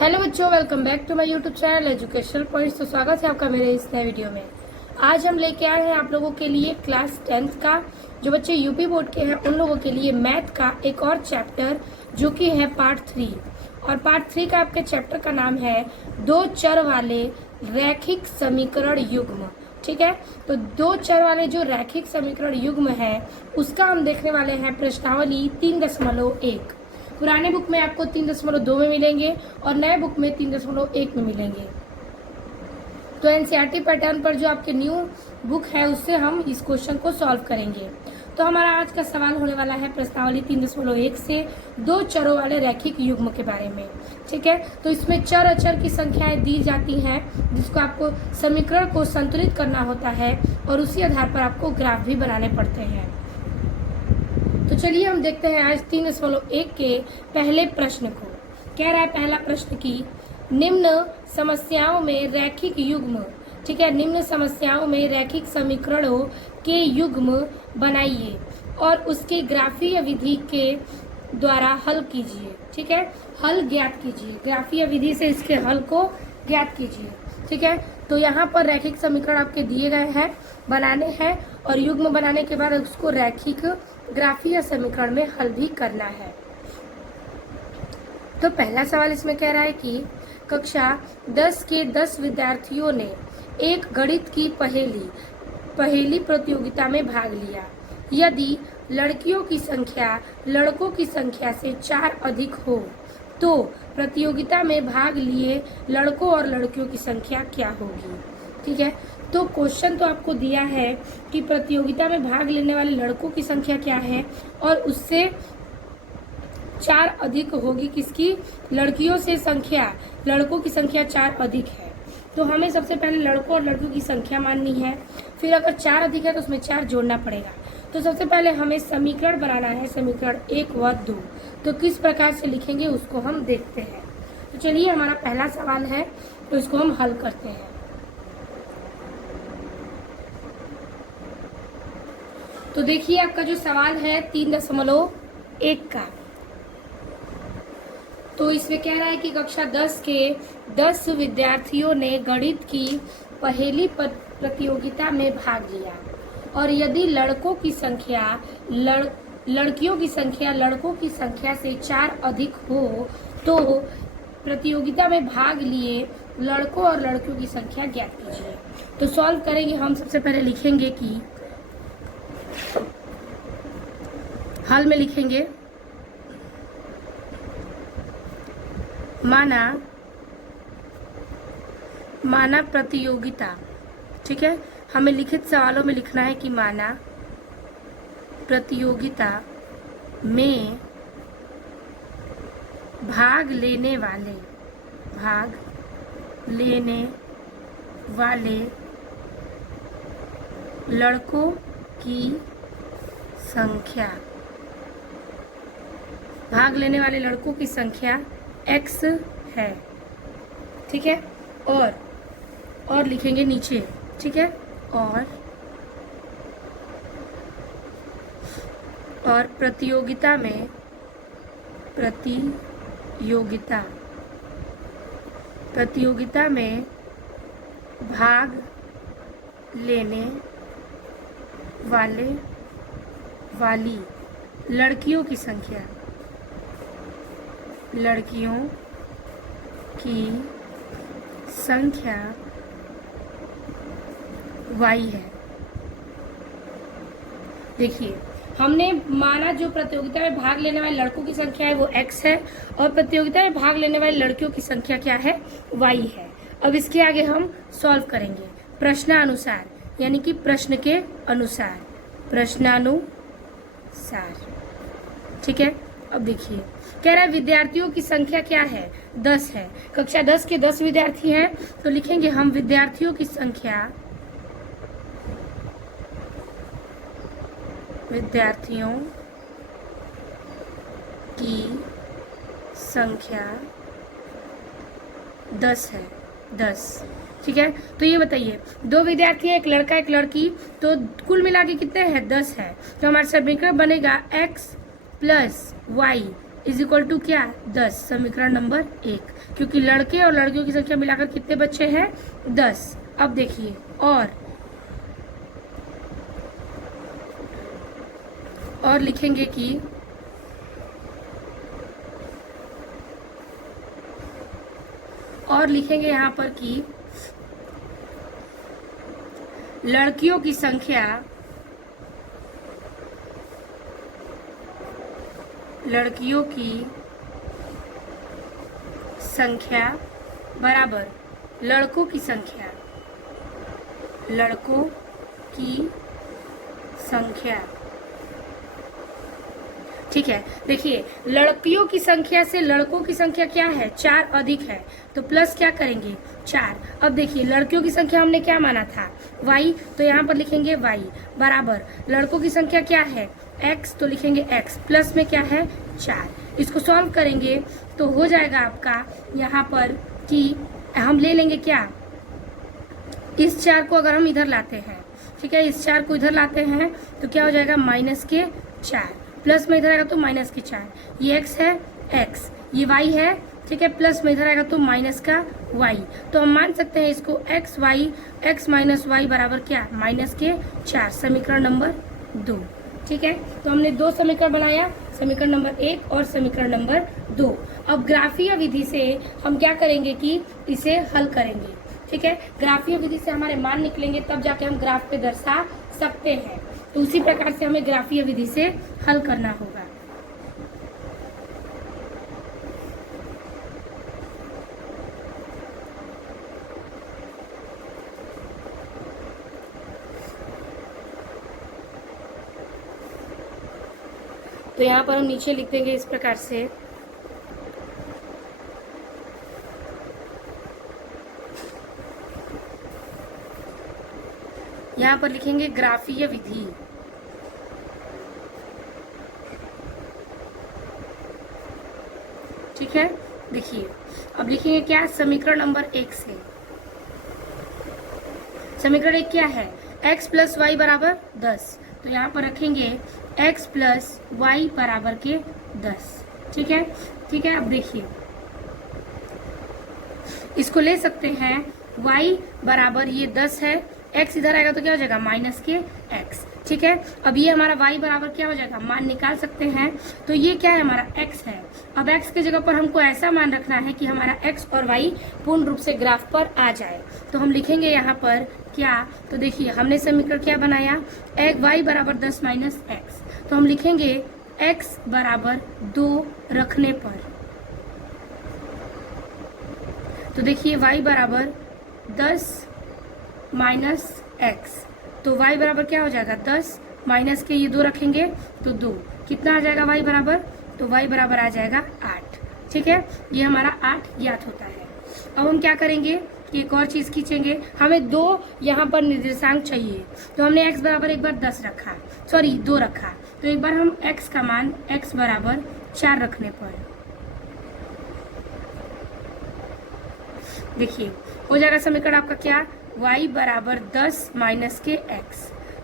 Hello बच्चों, welcome back to my YouTube channel educational points. तो स्वागत है आपका मेरे इस नए वीडियो में। आज हम लेके आए हैं आप लोगों के लिए क्लास 10th का, जो बच्चे यूपी बोर्ड के हैं उन लोगों के लिए मैथ का एक और चैप्टर जो कि है पार्ट 3। और पार्ट 3 का आपके चैप्टर का नाम है दो चर वाले रैखिक समीकरण युग्म। ठीक है, तो दो चर वाले जो रैखिक समीकरण युग्म है उसका हम देखने वाले हैं प्रश्नावली 3.1। पुराने बुक में आपको 3.2 में मिलेंगे और नए बुक में 3.1 में मिलेंगे। तो एनसीईआरटी पैटर्न पर जो आपके न्यू बुक है उससे हम इस क्वेश्चन को सॉल्व करेंगे। तो हमारा आज का सवाल होने वाला है प्रश्नावली 3.1 से दो चरों वाले रैखिक युग्म के बारे में। ठीक है, तो इसमें चर अचर की संख्याएं दी जाती हैं जिसको आपको समीकरण को संतुलित करना होता है और उसी आधार पर आपको ग्राफ भी बनाने पड़ते हैं। तो चलिए हम देखते हैं आज 3.1 के पहले प्रश्न को। कह रहा है पहला प्रश्न की निम्न समस्याओं में रैखिक युग्म, ठीक है, निम्न समस्याओं में रैखिक समीकरणों के युग्म बनाइए और उसके ग्राफीय विधि के द्वारा हल कीजिए। ठीक है, हल ज्ञात कीजिए, ग्राफीय विधि से इसके हल को ज्ञात कीजिए। ठीक है, तो यहाँ पर रैखिक समीकरण आपके दिए गए हैं, बनाने हैं और युग्म बनाने के बाद उसको रैखिक ग्राफीय समीकरण में हल भी करना है। तो पहला सवाल इसमें कह रहा है कि कक्षा 10 के 10 विद्यार्थियों ने एक गणित की पहेली प्रतियोगिता में भाग लिया। यदि लड़कियों की संख्या लड़कों की संख्या से 4 अधिक हो तो प्रतियोगिता में भाग लिए लड़कों और लड़कियों की संख्या क्या होगी। ठीक है, तो क्वेश्चन तो आपको दिया है कि प्रतियोगिता में भाग लेने वाले लड़कों की संख्या क्या है और उससे 4 अधिक होगी किसकी, लड़कियों से संख्या, लड़कों की संख्या 4 अधिक है। तो हमें सबसे पहले लड़कों और लड़कियों की संख्या माननी है, फिर अगर 4 अधिक है तो उसमें 4 जोड़ना पड़ेगा। तो सबसे पहले हमें समीकरण बनाना है, समीकरण 1 व 2। तो किस प्रकार से लिखेंगे उसको हम देखते हैं। तो चलिए हमारा पहला सवाल है तो इसको हम हल करते हैं। तो देखिए आपका जो सवाल है 3.1 का, तो इसमें कह रहा है कि कक्षा 10 के 10 विद्यार्थियों ने गणित की पहेली प्रतियोगिता में भाग लिया और यदि लड़कों की संख्या लड़कियों की संख्या लड़कों की संख्या से 4 अधिक हो तो प्रतियोगिता में भाग लिए लड़कों और लड़कियों की संख्या ज्ञात कीजिए। तो सॉल्व करेंगे हम। सबसे पहले लिखेंगे कि हल में लिखेंगे माना प्रतियोगिता। ठीक है, हमें लिखित सवालों में लिखना है कि माना प्रतियोगिता में भाग लेने वाले लड़कों की संख्या, भाग लेने वाले लड़कों की संख्या x है। ठीक है, और लिखेंगे नीचे। ठीक है, और प्रतियोगिता में भाग लेने वाली लड़कियों की संख्या y है। देखिए हमने माना जो प्रतियोगिता में भाग लेने वाले लड़कों की संख्या है वो x है और प्रतियोगिता में भाग लेने वाली लड़कियों की संख्या क्या है, y है। अब इसके आगे हम सॉल्व करेंगे प्रश्नानुसार, यानी कि प्रश्न के अनुसार, प्रश्नानुसार। ठीक है, अब देखिए कह रहा है विद्यार्थियों की संख्या क्या है, 10 है। कक्षा 10 के 10 विद्यार्थी हैं तो लिखेंगे हम विद्यार्थियों की संख्या 10 है, 10। ठीक है, तो ये बताइए 2 विद्यार्थी हैं, एक लड़का एक लड़की, तो कुल मिला के कितने हैं, 10 है। तो हमारा समीकरण बनेगा x + y is equal to क्या, 10, समीकरण नंबर 1, क्योंकि लड़के और लड़कियों की संख्या मिलाकर कितने बच्चे हैं, 10। अब देखिए और लिखेंगे कि यहाँ पर कि लड़कियों की संख्या बराबर लड़कों की संख्या। ठीक है, देखिए लड़कियों की संख्या से लड़कों की संख्या क्या है, 4 अधिक है, तो प्लस क्या करेंगे, 4। अब देखिए लड़कियों की संख्या हमने क्या माना था, y, तो यहाँ पर लिखेंगे y बराबर लड़कों की संख्या क्या है, x, तो लिखेंगे x, प्लस में क्या है, 4। इसको सॉल्व करेंगे तो हो जाएगा आपका यहाँ पर कि हम ले लेंगे क्या, इस 4 को अगर हम इधर लाते हैं, ठीक है, इस 4 को इधर लाते हैं तो क्या हो जाएगा, -4, प्लस में इधर आएगा तो -4, ये x है, x, ये y है, ठीक है, प्लस में इधर आएगा तो माइनस का y, तो हम मान सकते हैं इसको x माइनस y बराबर क्या, -4, समीकरण नंबर 2। ठीक है, तो हमने 2 समीकरण बनाया, समीकरण नंबर 1 और समीकरण नंबर 2। अब ग्राफीय विधि से हम क्या करेंगे कि इसे हल करेंगे। ठीक है, ग्राफीय विधि से हमारे मान निकलेंगे तब जाके हम ग्राफ पे दर्शा सकते हैं, तो उसी प्रकार से हमें ग्राफीय विधि से हल करना होगा। तो यहाँ पर हम नीचे लिख देंगे इस प्रकार से, यहाँ पर लिखेंगे ग्राफीय विधि। ठीक है, देखिए अब लिखेंगे क्या, समीकरण नंबर 1 से, समीकरण 1 क्या है, x प्लस वाई बराबर 10, तो यहाँ पर रखेंगे x प्लस वाई बराबर के 10। ठीक है, ठीक है, अब देखिए इसको ले सकते हैं, y बराबर ये 10 है, x इधर आएगा तो क्या हो जाएगा, माइनस के x। ठीक है, अब ये हमारा y बराबर क्या हो जाएगा, मान निकाल सकते हैं, तो ये क्या है, हमारा x है। अब x की जगह पर हमको ऐसा मान रखना है कि हमारा x और y पूर्ण रूप से ग्राफ पर आ जाए, तो हम लिखेंगे यहाँ पर क्या, तो देखिए हमने समीकरण क्या बनाया, y बराबर 10 माइनस एक्स, तो हम लिखेंगे x बराबर 2 रखने पर, तो देखिए y बराबर 10 माइनस एक्स, तो y बराबर क्या हो जाएगा, 10 माइनस के ये 2 रखेंगे तो 2, कितना आ जाएगा y बराबर, तो y बराबर आ जाएगा 8। ठीक है, ये हमारा 8 ज्ञात होता है। अब हम क्या करेंगे कि एक और चीज खींचेंगे, हमें 2 यहाँ पर निर्देशांक चाहिए, तो हमने x बराबर एक बार 10 रखा, सॉरी 2 रखा, तो एक बार हम x का मान x बराबर 4 रखने पर देखिए हो जाएगा समीकरण आपका क्या, y बराबर 10 माइनस के x,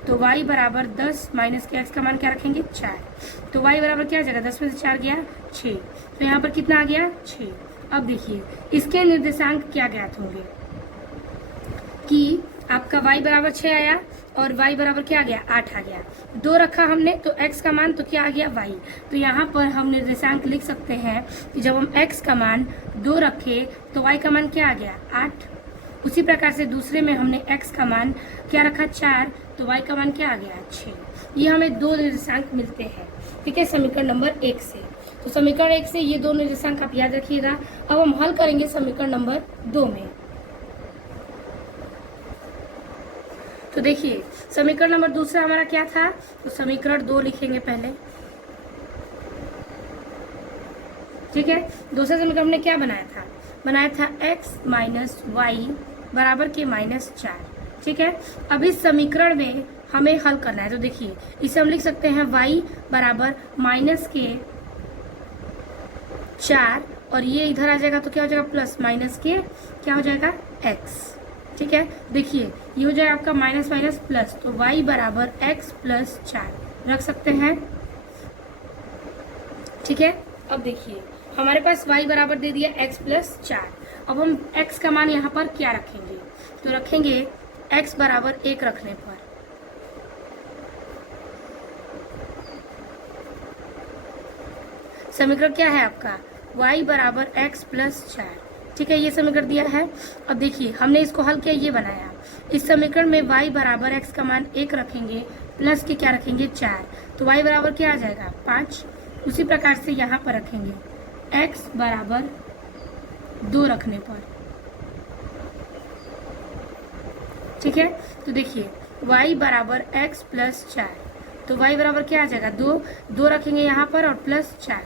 तो y बराबर 10 माइनस के x का मान क्या रखेंगे, 4, तो y बराबर क्या आ जाएगा, 10 में से 4 गया 6, तो यहाँ पर कितना आ गया, 6। अब देखिए इसके निर्देशांक क्या ज्ञात होंगे कि आपका y बराबर 6 आया और y बराबर क्या आ गया, 8 आ गया, 2 रखा हमने तो x का मान तो क्या आ गया, y, तो यहाँ पर हम निर्देशांक लिख सकते हैं कि जब हम x का मान 2 रखे तो y का मान क्या आ गया, 8। उसी प्रकार से दूसरे में हमने x का मान क्या रखा, 4, तो y का मान क्या आ गया, 6। ये हमें 2 निर्देशांक मिलते हैं। ठीक है, समीकरण नंबर 1 से, तो समीकरण 1 से ये 2 निर्देशांक आप याद रखिएगा। अब हम हल करेंगे समीकरण नंबर 2 में। तो देखिए समीकरण नंबर दूसरा हमारा क्या था, तो समीकरण 2 लिखेंगे पहले। ठीक है, दूसरा समीकरण हमने क्या बनाया था x माइनस वाई बराबर के -4। ठीक है, अब इस समीकरण में हमें हल करना है, तो देखिए इसे हम लिख सकते हैं y बराबर माइनस के 4 और ये इधर आ जाएगा तो क्या हो जाएगा, प्लस माइनस के क्या हो जाएगा, x। ठीक है, देखिए ये हो जाएगा आपका माइनस माइनस प्लस, तो y बराबर x प्लस 4 रख सकते हैं। ठीक है, अब देखिए हमारे पास y बराबर दे दिया x प्लस 4। अब हम x का मान यहाँ पर क्या रखेंगे, तो रखेंगे x बराबर 1 रखने पर समीकरण क्या है आपका y बराबर x प्लस 4। ठीक है, ये समीकरण दिया है। अब देखिए हमने इसको हल किया, ये बनाया। इस समीकरण में y बराबर x का मान 1 रखेंगे, प्लस के क्या रखेंगे 4, तो y बराबर क्या आ जाएगा 5। उसी प्रकार से यहाँ पर रखेंगे x बराबर 2 रखने पर। ठीक है, तो देखिए y बराबर x प्लस 4, तो y बराबर क्या आ जाएगा 2, 2 रखेंगे यहाँ पर और प्लस 4,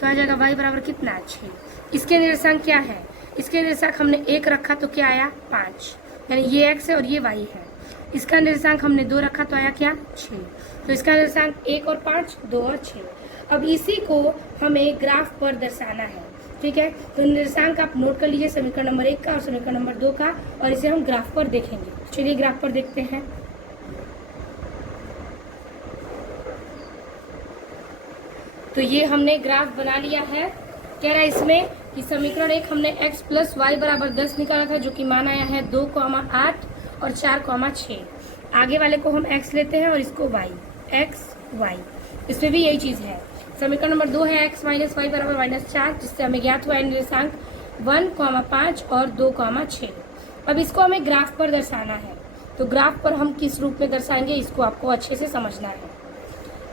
तो आ जाएगा y बराबर कितना 6। इसके निर्देशांक क्या है, इसके निर्देशांक हमने 1 रखा तो क्या आया 5, यानी ये x है और ये y है। इसका निर्देशांक हमने 2 रखा तो आया क्या 6, तो इसका निर्देशांक 1 और 5, 2 और 6। अब इसी को हमें ग्राफ पर दर्शाना है। ठीक है, तो निर्देशांक आप नोट कर लीजिए, समीकरण नंबर 1 का और समीकरण नंबर 2 का, और इसे हम ग्राफ पर देखेंगे। चलिए ग्राफ पर देखते हैं। तो ये हमने ग्राफ बना लिया है। कह रहा है इसमें कि समीकरण 1 हमने x प्लस वाई बराबर 10 निकाला था, जो कि मान आया है 2,8 और 4,6। आगे वाले को हम x लेते हैं और इसको y, x y। इसमें भी यही चीज है। समीकरण नंबर 2 है x माइनस वाई बराबर -4, जिससे हमें ज्ञात हुआ है निर्देशांक 1,5 और 2,6। अब इसको हमें ग्राफ पर दर्शाना है, तो ग्राफ पर हम किस रूप में दर्शाएंगे इसको आपको अच्छे से समझना है।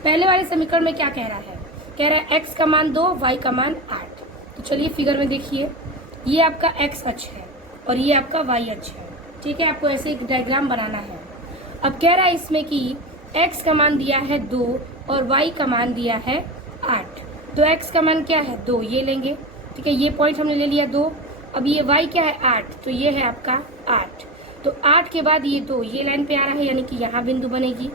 पहले वाले समीकरण में क्या कह रहा है, कह रहा है x का मान 2, y का मान 8। तो चलिए फिगर में देखिए, ये आपका x अक्ष है और ये आपका y अक्ष है। ठीक है, आपको ऐसे एक डायग्राम बनाना है। अब कह रहा है इसमें कि x का मान दिया है 2 और y का मान दिया है 8। तो x का मान क्या है 2, ये लेंगे। ठीक है, ये पॉइंट हमने ले लिया 2। अब ये y क्या है 8, तो ये है आपका 8। तो 8 के बाद ये 2, ये लाइन पे आ रहा है, यानी कि यहाँ बिंदु बनेगी।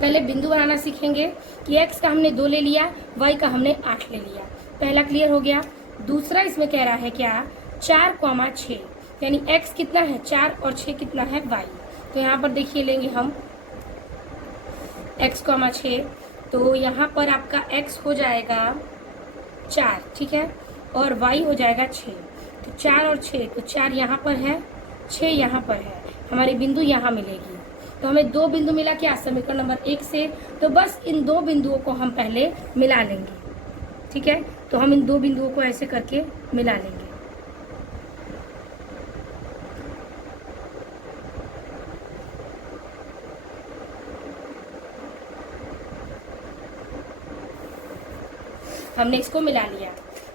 पहले बिंदु बनाना सीखेंगे कि x का हमने 2 ले लिया, y का हमने 8 ले लिया। पहला क्लियर हो गया। दूसरा इसमें कह रहा है क्या 4,6, यानी x कितना है 4 और 6 कितना है y। तो यहाँ पर देखिए लेंगे हम x, 6, तो यहाँ पर आपका x हो जाएगा 4, ठीक है, और y हो जाएगा 6। तो 4 और 6, तो 4 यहाँ पर है, 6 यहाँ पर है, हमारी बिंदु यहाँ मिलेगी। तो हमें 2 बिंदु मिला क्या समीकरण नंबर 1 से, तो बस इन 2 बिंदुओं को हम पहले मिला लेंगे। ठीक है, तो हम इन 2 बिंदुओं को ऐसे करके मिला लेंगे। हमने इसको मिला लिया।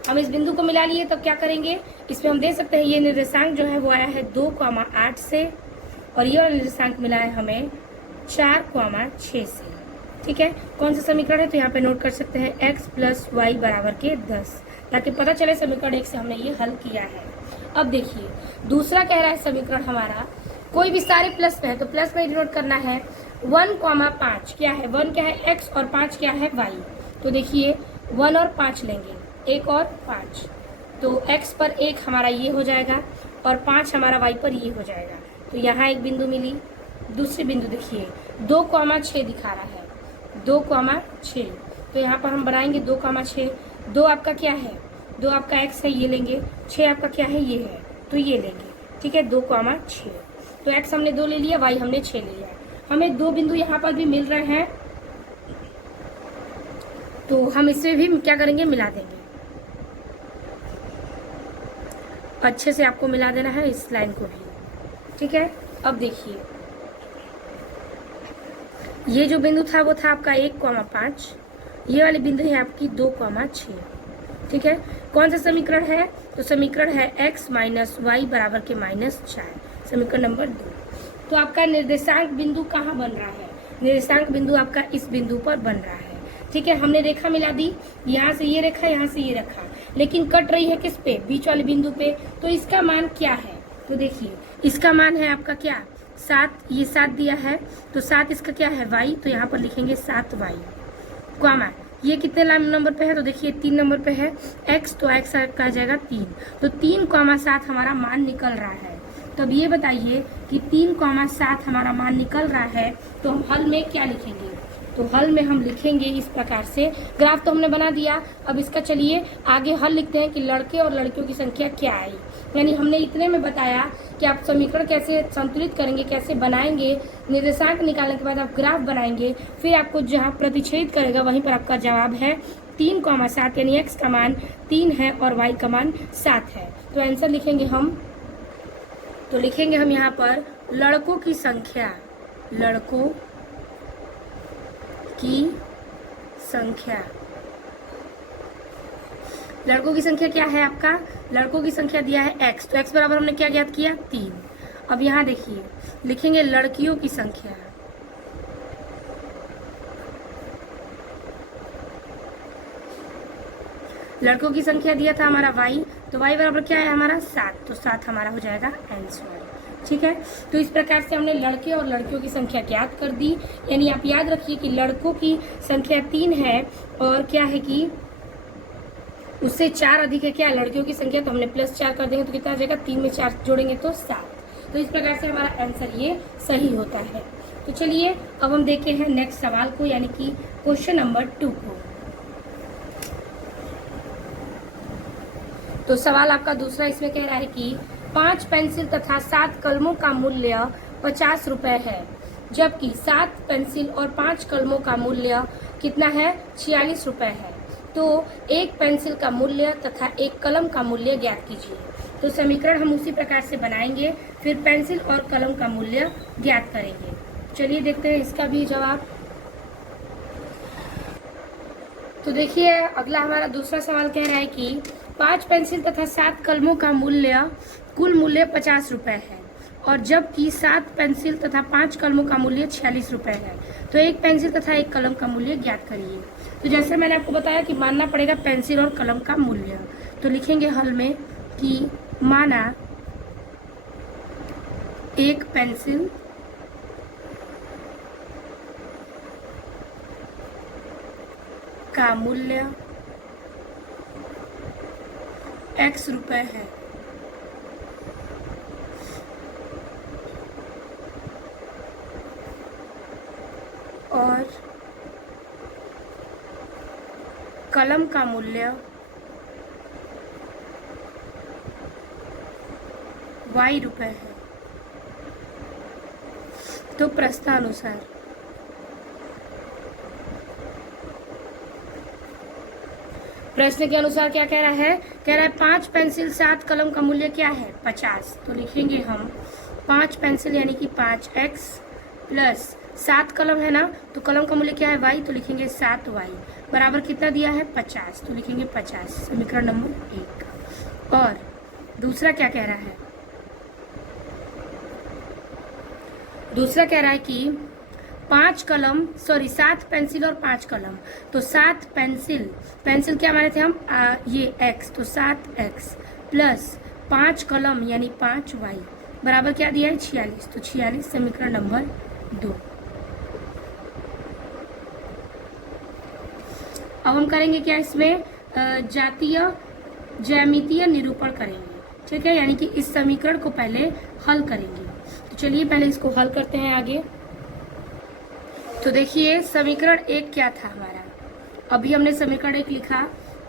हम इस बिंदु को मिला लिए, तब क्या करेंगे, इसमें हम दे सकते हैं ये निर्देशांक जो है वो आया है 2,8 से, और ये वाला निर्देशांक मिला है हमें 4,6 से। ठीक है, कौन सा समीकरण है, तो यहाँ पे नोट कर सकते हैं x प्लस वाई बराबर के 10, ताकि पता चले समीकरण 1 से हमने ये हल किया है। अब देखिए दूसरा कह रहा है समीकरण हमारा कोई भी सारे प्लस में है, तो प्लस में डिनोट करना है 1,5 क्या है, 1 क्या है x और 5 क्या है y। तो देखिए 1 और 5 लेंगे, 1 और 5, तो x पर 1 हमारा ये हो जाएगा और 5 हमारा y पर ये हो जाएगा। तो यहाँ एक बिंदु मिली। दूसरी बिंदु देखिए 2,6 दिखा रहा है, 2,6, तो यहाँ पर हम बनाएंगे 2,6। 2 आपका क्या है, 2 आपका x है, ये लेंगे। 6 आपका क्या है, ये है, तो ये लेंगे। ठीक है, 2,6, तो x हमने 2 ले लिया, y हमने 6 ले लिया। हमें 2 बिंदु यहाँ पर भी मिल रहे हैं, तो हम इसे भी क्या करेंगे, मिला देंगे। अच्छे से आपको मिला देना है इस लाइन को भी। ठीक है, अब देखिए ये जो बिंदु था वो था आपका 1,5, ये वाली बिंदु है आपकी 2,6। ठीक है, कौन सा समीकरण है, तो समीकरण है x माइनस वाई बराबर के -4, समीकरण नंबर 2। तो आपका निर्देशांक बिंदु कहाँ बन रहा है, निर्देशांक बिंदु आपका इस बिंदु पर बन रहा है। ठीक है, हमने रेखा मिला दी, यहाँ से ये रेखा, यहाँ से ये रेखा, लेकिन कट रही है किस पे, बीच वाले बिंदु पे। तो इसका मान क्या है, तो देखिए इसका मान है आपका क्या 7, ये 7 दिया है, तो 7 इसका क्या है y, तो यहाँ पर लिखेंगे 7y, कॉमा ये कितने नंबर पे है, तो देखिए 3 नंबर पे है x, तो x का जाएगा 3, तो 3,7 हमारा मान निकल रहा है। तो अब ये बताइए कि 3,7 हमारा मान निकल रहा है, तो हम हल में क्या लिखेंगे, तो हल में हम लिखेंगे इस प्रकार से। ग्राफ तो हमने बना दिया, अब इसका चलिए आगे हल लिखते हैं कि लड़के और लड़कियों की संख्या क्या आई। यानी हमने इतने में बताया कि आप समीकरण कैसे संतुलित करेंगे, कैसे बनाएंगे, निर्देशांक निकालने के बाद आप ग्राफ बनाएंगे, फिर आपको जहाँ प्रतिच्छेद करेगा वहीं पर आपका जवाब है 3,7, यानी x का मान 3 है और y का मान 7 है। तो आंसर लिखेंगे हम, तो लिखेंगे हम यहाँ पर लड़कों की संख्या, लड़कों की संख्या, लड़कों की संख्या क्या है आपका, लड़कों की संख्या दिया है x, तो x बराबर हमने क्या ज्ञात किया 3। अब यहाँ देखिए लिखेंगे लड़कियों की संख्या, लड़कों की संख्या दिया था हमारा y, तो y बराबर क्या है हमारा 7, तो 7 हमारा हो जाएगा आंसर। ठीक है, तो इस प्रकार से हमने लड़के और लड़कियों की संख्या ज्ञात कर दी। यानी आप याद रखिए कि लड़कों की संख्या 3 है और क्या है कि उससे 4 अधिक है क्या लड़कियों की संख्या, तो हमने +4 कर देंगे तो कितना आ जाएगा, 3 में 4 जोड़ेंगे तो 7। तो इस प्रकार से हमारा आंसर ये सही होता है। तो चलिए अब हम देखते हैं नेक्स्ट सवाल को, यानी कि क्वेश्चन नंबर 2 को। तो सवाल आपका दूसरा इसमें कह रहा है कि 5 पेंसिल तथा 7 कलमों का मूल्य 50 रुपए है, जबकि 7 पेंसिल और 5 कलमों का मूल्य कितना है, 46 रुपए है। तो एक पेंसिल का मूल्य तथा एक कलम का मूल्य ज्ञात कीजिए। तो समीकरण हम उसी प्रकार से बनाएंगे, फिर पेंसिल और कलम का मूल्य ज्ञात करेंगे। चलिए देखते हैं इसका भी जवाब। तो देखिए अगला हमारा दूसरा सवाल कह रहा है कि 5 पेंसिल तथा 7 कलमों का मूल्य, कुल मूल्य 50 रुपए है, और जबकि 7 पेंसिल तथा 5 कलमों का मूल्य 46 रुपए है। तो एक पेंसिल तथा एक कलम का मूल्य ज्ञात करिए। तो जैसे मैंने आपको बताया कि मानना पड़ेगा पेंसिल और कलम का मूल्य, तो लिखेंगे हल में कि माना एक पेंसिल का मूल्य x रुपए है और कलम का मूल्य y रुपए है। तो प्रश्नानुसार प्रश्न के अनुसार क्या कह रहा है, कह रहा है 5 पेंसिल 7 कलम का मूल्य क्या है, 50। तो लिखेंगे हम 5 पेंसिल यानी कि 5x प्लस 7 कलम है ना, तो कलम का मूल्य क्या है y, तो लिखेंगे 7y बराबर कितना दिया है 50, तो लिखेंगे 50, समीकरण नंबर 1। और दूसरा क्या कह रहा है, दूसरा कह रहा है कि 7 पेंसिल और 5 कलम, तो 7 पेंसिल, पेंसिल क्या माने थे हम ये x, तो 7x प्लस 5 कलम यानी 5y बराबर क्या दिया है 46, तो 46 समीकरण नंबर 2। अब हम करेंगे क्या इसमें, ज्यामितीय निरूपण करेंगे। ठीक है, यानी कि इस समीकरण को पहले हल करेंगे। तो चलिए पहले इसको हल करते हैं आगे। तो देखिए समीकरण 1 क्या था हमारा, अभी हमने समीकरण 1 लिखा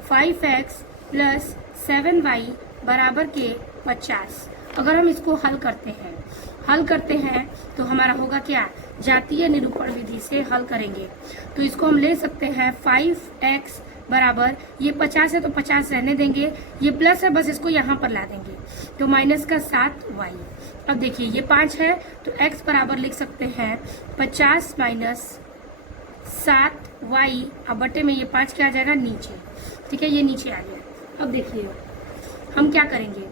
5x प्लस 7y बराबर के 50। अगर हम इसको हल करते हैं तो हमारा होगा क्या, जातीय निरूपण विधि से हल करेंगे। तो इसको हम ले सकते हैं 5x बराबर, ये 50 है तो 50 रहने देंगे, ये प्लस है बस इसको यहाँ पर ला देंगे, तो माइनस का 7y। अब देखिए ये 5 है तो x बराबर लिख सकते हैं 50 माइनस 7y, अब बटे में ये 5 क्या आ जाएगा नीचे। ठीक है, ये नीचे आ गया। अब देखिए हम क्या करेंगे,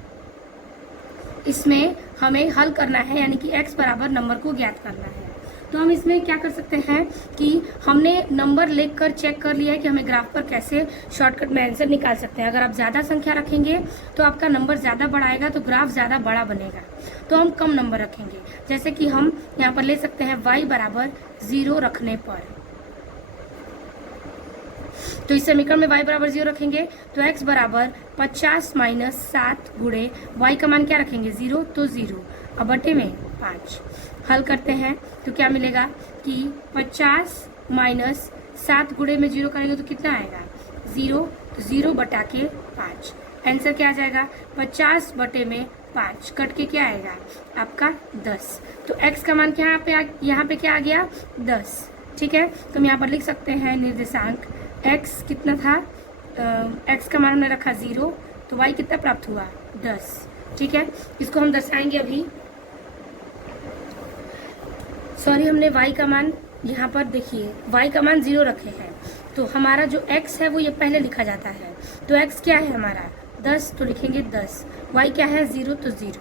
इसमें हमें हल करना है, यानी कि x बराबर नंबर को ज्ञात करना है। तो हम इसमें क्या कर सकते हैं कि हमने नंबर लिखकर चेक कर लिया है कि हमें ग्राफ पर कैसे शॉर्टकट में आंसर निकाल सकते हैं। अगर आप ज़्यादा संख्या रखेंगे तो आपका नंबर ज़्यादा बड़ा आएगा, तो ग्राफ ज़्यादा बड़ा बनेगा। तो हम कम नंबर रखेंगे, जैसे कि हम यहाँ पर ले सकते हैं y बराबर 0 रखने पर। तो इस समीकरण में y बराबर 0 रखेंगे तो x बराबर 50 माइनस 7 गुणे y का मान क्या रखेंगे 0, तो 0 अब बटे में 5। हल करते हैं तो क्या मिलेगा कि 50 माइनस 7 गुणे में 0 करेंगे तो कितना आएगा 0, तो 0 बटा के 5। आंसर क्या आ जाएगा 50 बटे में 5 कट के क्या आएगा आपका 10। तो x का मान क्या यहाँ पे क्या आ गया 10। ठीक है, तो हम यहाँ पर लिख सकते हैं निर्देशांक x कितना था, x का मान हमने रखा 0, तो y कितना प्राप्त हुआ 10। ठीक है, इसको हम दर्शाएंगे अभी। सॉरी, हमने y का मान यहाँ पर देखिए y का मान 0 रखे हैं, तो हमारा जो x है वो ये पहले लिखा जाता है। तो x क्या है हमारा 10, तो लिखेंगे 10। y क्या है 0, तो 0।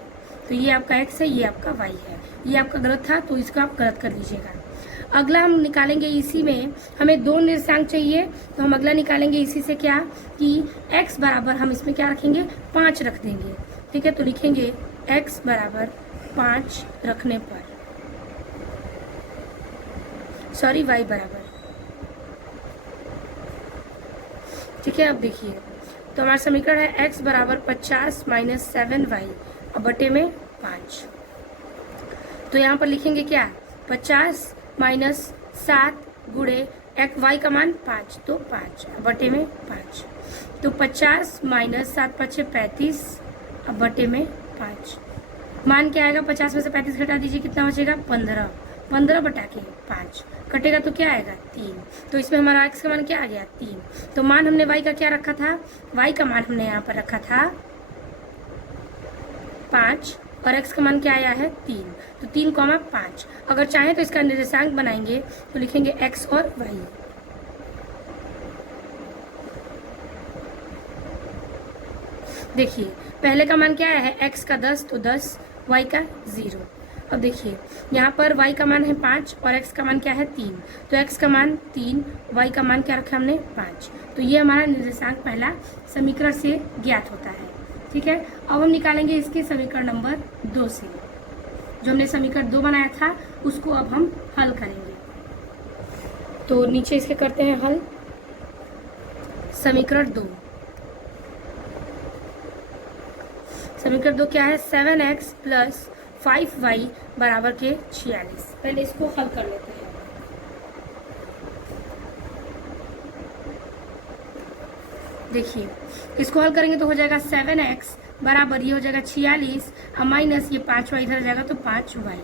तो ये आपका x है, ये आपका y है। ये आपका गलत था तो इसको आप गलत कर लीजिएगा। अगला हम निकालेंगे इसी में, हमें 2 निर्देशांक चाहिए, तो हम अगला निकालेंगे इसी से क्या कि x बराबर हम इसमें क्या रखेंगे 5 रख देंगे। ठीक है, तो लिखेंगे x बराबर 5 रखने पर, सॉरी y बराबर। ठीक है, अब देखिए तो हमारा समीकरण है x बराबर 50 माइनस 7y अब बटे में 5। तो यहाँ पर लिखेंगे क्या 50 माइनस 7 गुणे y का मान 5, तो 5 बटे में 5। तो 50 माइनस 7 5 35 अब बटे में 5। मान क्या आएगा 50 में से 35 घटा दीजिए, कितना बचेगा 15। 15 बटा के 5 कटेगा तो क्या आएगा 3। तो इसमें हमारा x का मान क्या आ गया 3। तो मान हमने y का क्या रखा था, y का मान हमने यहाँ पर रखा था 5 और x का मान क्या आया है 3। तो 3,5। अगर चाहें तो इसका निर्देशांक बनाएंगे तो लिखेंगे x और y। देखिए पहले का मान क्या आया है x का 10, तो 10, y का 0। अब देखिए यहाँ पर y का मान है 5 और x का मान क्या है 3। तो x का मान 3, y का मान क्या रखा हमने 5। तो ये हमारा निर्देशांक पहला समीकरण से ज्ञात होता है। ठीक है, अब हम निकालेंगे इसके समीकरण नंबर 2 से। जो हमने समीकरण 2 बनाया था उसको अब हम हल करेंगे। तो नीचे इसके करते हैं हल। समीकरण 2, समीकरण 2 क्या है 7x प्लस 5y बराबर के 46। पहले इसको हल कर लेते हैं। देखिए इसको हल करेंगे तो हो जाएगा 7x बराबर ये हो जाएगा 46 और माइनस ये 5y इधर जाएगा तो 5y।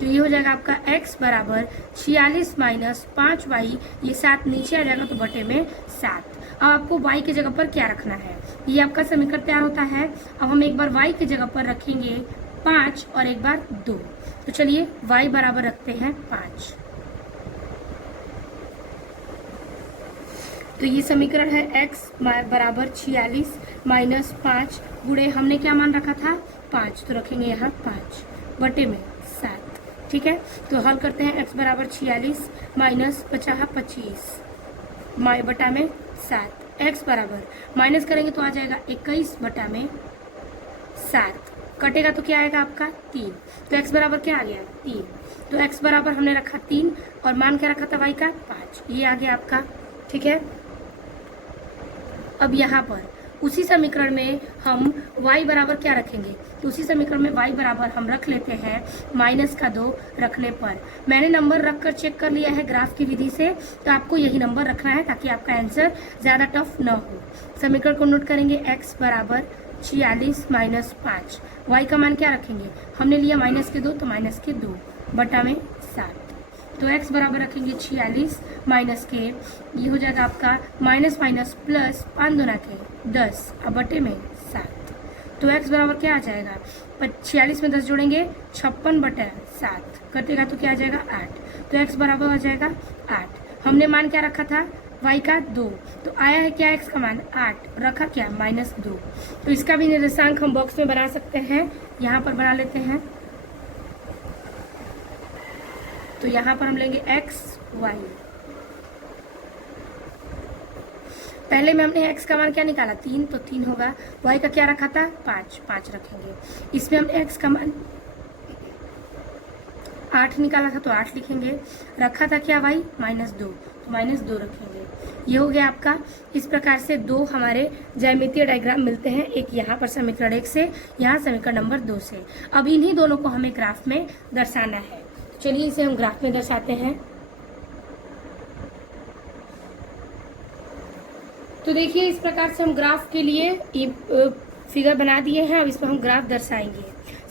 तो ये हो जाएगा आपका x बराबर 46 माइनस 5y, ये 7 नीचे आ जाएगा तो बटे में 7। अब आपको y की जगह पर क्या रखना है, ये आपका समीकरण तैयार होता है। अब हम एक बार y की जगह पर रखेंगे 5 और एक बार 2। तो चलिए y बराबर रखते हैं 5। तो ये समीकरण है x बराबर 46 माइनस 5 गुणे हमने क्या मान रखा था 5, तो रखेंगे यहाँ 5 बटे में 7। ठीक है, तो हल करते हैं x बराबर 46 माइनस 25 माई बटा में 7। x बराबर माइनस करेंगे तो आ जाएगा 21 बटा में 7, कटेगा तो क्या आएगा आपका 3। तो x बराबर क्या आ गया 3। तो x बराबर हमने रखा 3 और मान क्या रखा था y का 5, ये आ गया आपका। ठीक है, अब यहाँ पर उसी समीकरण में हम y बराबर क्या रखेंगे, तो उसी समीकरण में y बराबर हम रख लेते हैं -2 रखने पर। मैंने नंबर रख कर चेक कर लिया है ग्राफ की विधि से, तो आपको यही नंबर रखना है ताकि आपका आंसर ज़्यादा टफ न हो। समीकरण को नोट करेंगे x बराबर 46 माइनस 5, y का मान क्या रखेंगे, हमने लिया -2 तो -2 बटा में 7। तो x बराबर रखेंगे 46 माइनस के, ये हो जाएगा आपका माइनस माइनस प्लस 5 दूना के 10 अब बटे में 7। तो x बराबर क्या आ जाएगा 46 में 10 जोड़ेंगे 56 बटे 7 कटेगा तो क्या आ जाएगा 8। तो x बराबर आ जाएगा 8। हमने मान क्या रखा था y का 2, तो आया है क्या x का मान 8, रखा क्या -2। तो इसका भी निर्देशांक हम बॉक्स में बना सकते हैं, यहाँ पर बना लेते हैं। तो यहाँ पर हम लेंगे x y। पहले में हमने x का मान क्या निकाला 3, तो 3 होगा। y का क्या रखा था 5 रखेंगे। इसमें हमने x का मान 8 निकाला था तो 8 लिखेंगे। रखा था क्या y -2, तो -2 रखेंगे। ये हो गया आपका। इस प्रकार से 2 हमारे ज्यामितीय डायग्राम मिलते हैं, एक यहाँ पर समीकरण 1 से, यहाँ समीकरण नंबर 2 से। अब इन्हीं दोनों को हमें ग्राफ में दर्शाना है। चलिए इसे हम ग्राफ में दर्शाते हैं। तो देखिए इस प्रकार से हम ग्राफ के लिए फिगर बना दिए हैं। अब इस पर हम ग्राफ दर्शाएंगे।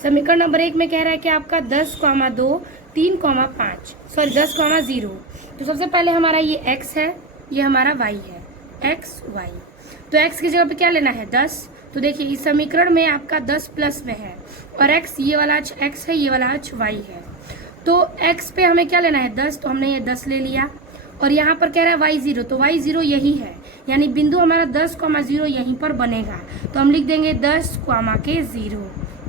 समीकरण नंबर 1 में कह रहा है कि आपका 10,2 3,5 सॉरी 10,0। तो सबसे पहले हमारा ये x है, ये हमारा y है, x y। तो x की जगह पे क्या लेना है 10। तो देखिए इस समीकरण में आपका 10 प्लस में है और x ये वाला अक्ष x है, ये वाला अक्ष y है। तो x पे हमें क्या लेना है 10, तो हमने ये 10 ले लिया। और यहाँ पर कह रहा है y0, तो y0 यही है, यानी बिंदु हमारा 10,0 यहीं पर बनेगा। तो हम लिख देंगे 10,0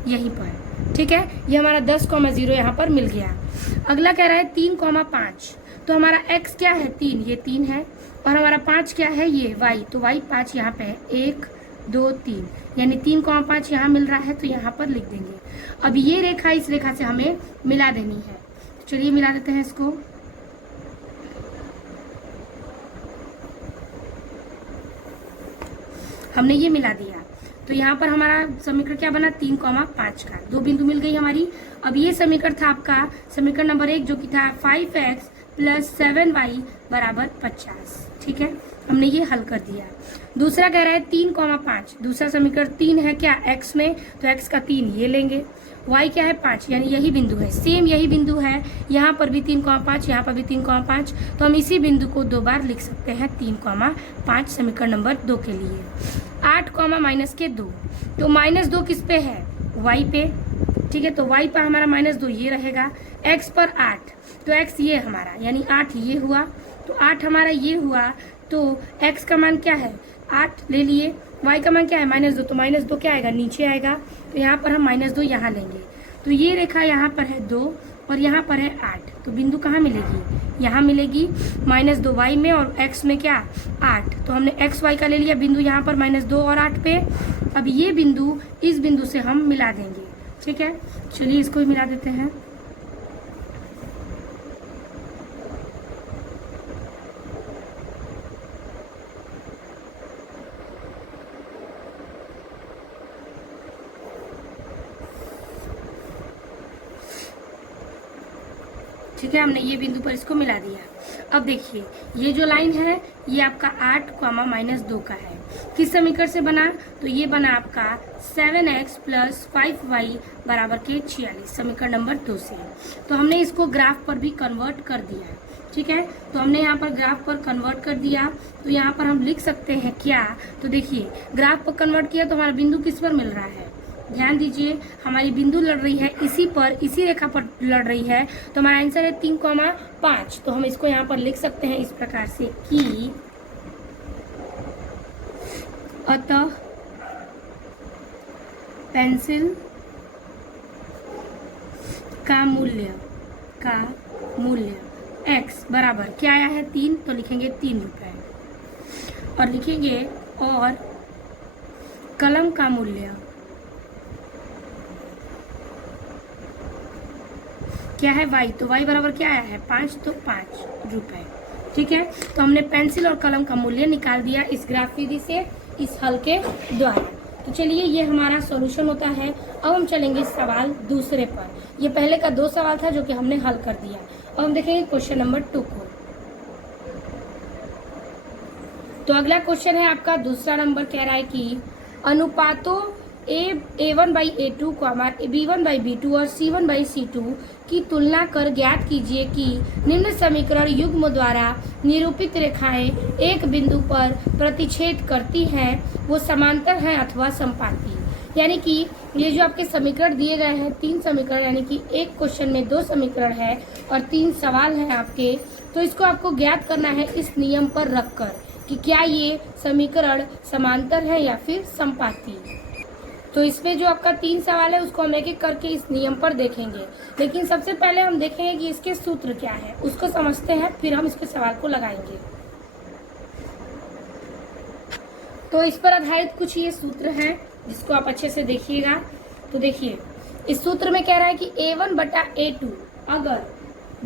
यहीं पर। ठीक है, ये हमारा 10,0 यहाँ पर मिल गया। अगला कह रहा है 3,5। तो हमारा x क्या है 3, ये 3 है, और हमारा 5 क्या है ये y, तो y 5 यहाँ पे है, 1 2 3, यानी 3,5 यहाँ मिल रहा है, तो यहाँ पर लिख देंगे। अब ये रेखा इस रेखा से हमें मिला देनी है। चलिए मिला देते हैं इसको। हमने ये मिला दिया, तो यहाँ पर हमारा समीकरण क्या बना 3,5 का, 2 बिंदु मिल गई हमारी। अब ये समीकरण था आपका समीकरण नंबर 1 जो कि था 5x + 7y = 50। ठीक है, हमने ये हल कर दिया। दूसरा कह रहा है 3,5, दूसरा समीकरण 3 है क्या x में, तो x का 3 ये लेंगे, y क्या है 5, यानी यही बिंदु है, सेम यही बिंदु है, यहाँ पर भी 3,5, यहाँ पर भी 3,5। तो हम इसी बिंदु को 2 बार लिख सकते हैं 3,5 समीकरण नंबर 2 के लिए। 8, -2, तो -2 किस पे है y पे। ठीक है, तो y पर हमारा -2 ये रहेगा, x पर 8, तो x ये हमारा यानी 8 ये हुआ, तो 8 हमारा ये हुआ। तो x का मान क्या है 8 ले लिए, y का मान क्या है -2, तो -2 क्या आएगा नीचे आएगा, तो यहाँ पर हम -2 यहाँ लेंगे। तो ये रेखा यहाँ पर है 2 और यहाँ पर है 8, तो बिंदु कहाँ मिलेगी, यहाँ मिलेगी -2 y में और x में क्या 8। तो हमने x y का ले लिया बिंदु यहाँ पर -2 और 8 पे। अब ये बिंदु इस बिंदु से हम मिला देंगे। ठीक है, चलिए इसको भी मिला देते हैं। ठीक है, हमने ये बिंदु पर इसको मिला दिया। अब देखिए ये जो लाइन है ये आपका 8, -2 का है, किस समीकरण से बना, तो ये बना आपका 7x + 5y = 46 समीकरण नंबर 2 से। तो हमने इसको ग्राफ पर भी कन्वर्ट कर दिया। ठीक है, तो हमने यहाँ पर ग्राफ पर कन्वर्ट कर दिया, तो यहाँ पर हम लिख सकते हैं क्या, तो देखिए ग्राफ पर कन्वर्ट किया तो हमारा बिंदु किस पर मिल रहा है, ध्यान दीजिए हमारी बिंदु लड़ रही है इसी पर, इसी रेखा पर लड़ रही है। तो हमारा आंसर है 3,5। तो हम इसको यहाँ पर लिख सकते हैं इस प्रकार से कि अतः पेंसिल का मूल्य x बराबर क्या आया है 3, तो लिखेंगे 3 रुपए, और लिखेंगे और कलम का मूल्य क्या है y, तो y बराबर क्या आया है 5, तो 5 रुपए। ठीक है, तो हमने पेंसिल और कलम का मूल्य निकाल दिया इस ग्राफ विधि से, इस हल के द्वारा। तो चलिए ये हमारा सॉल्यूशन होता है। अब हम चलेंगे सवाल दूसरे पर। ये पहले का 2 सवाल था जो कि हमने हल कर दिया। अब हम देखेंगे क्वेश्चन नंबर 2 को। तो अगला क्वेश्चन है आपका दूसरा नंबर, कह रहा है कि अनुपातों A1/A2, B1/B2 और C1/C2 की तुलना कर ज्ञात कीजिए कि निम्न समीकरण युग्म द्वारा निरूपित रेखाएं एक बिंदु पर प्रतिच्छेद करती हैं, वो समांतर हैं अथवा समपाती। यानी कि ये जो आपके समीकरण दिए गए हैं 3 समीकरण, यानी कि एक क्वेश्चन में 2 समीकरण है और 3 सवाल हैं आपके, तो इसको आपको ज्ञात करना है इस नियम पर रखकर कि क्या ये समीकरण समांतर है या फिर समपाती। तो इसमें जो आपका 3 सवाल है उसको हम एक एक करके इस नियम पर देखेंगे, लेकिन सबसे पहले हम देखेंगे कि इसके सूत्र क्या है, उसको समझते हैं, फिर हम इसके सवाल को लगाएंगे। तो इस पर आधारित कुछ ये सूत्र हैं जिसको आप अच्छे से देखिएगा। तो देखिए इस सूत्र में कह रहा है कि A1/A2 अगर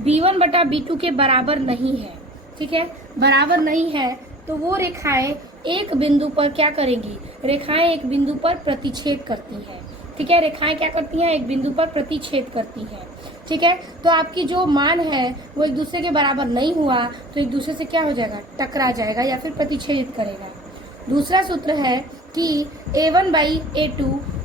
B1/B2 के बराबर नहीं है, ठीक है, बराबर नहीं है, तो वो रेखाएं एक बिंदु पर क्या करेंगी, रेखाएं एक बिंदु पर प्रतिच्छेद करती हैं। ठीक है, रेखाएं क्या करती हैं, एक बिंदु पर प्रतिच्छेद करती हैं। ठीक है, तो आपकी जो मान है वो एक दूसरे के बराबर नहीं हुआ तो एक दूसरे से क्या हो जाएगा, टकरा जाएगा या फिर प्रतिच्छेदित करेगा। दूसरा सूत्र है कि a1 बाई a2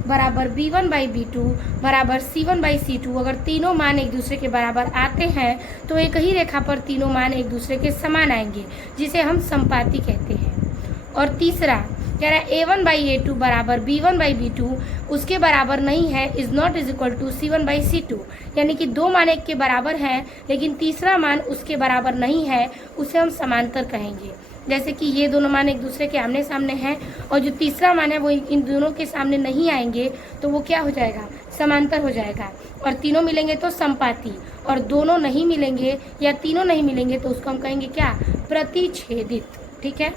बराबर b1 बाई b2 बराबर c1 बाई c2। अगर तीनों मान एक दूसरे के बराबर आते हैं तो एक ही रेखा पर तीनों मान एक दूसरे के समान आएंगे, जिसे हम समपाती कहते हैं। और तीसरा कह रहा है a1 बाई a2 बराबर b1 बाई b2 उसके बराबर नहीं है, is not is equal to c1 by c2। यानी कि दो मान एक के बराबर हैं लेकिन तीसरा मान उसके बराबर नहीं है, उसे हम समांतर कहेंगे। जैसे कि ये दोनों मान एक दूसरे के आमने सामने हैं और जो तीसरा मान है वो इन दोनों के सामने नहीं आएंगे, तो वो क्या हो जाएगा, समांतर हो जाएगा। और तीनों मिलेंगे तो समपाती, और दोनों नहीं मिलेंगे या तीनों नहीं मिलेंगे तो उसको हम कहेंगे क्या, प्रतिच्छेदित। ठीक है,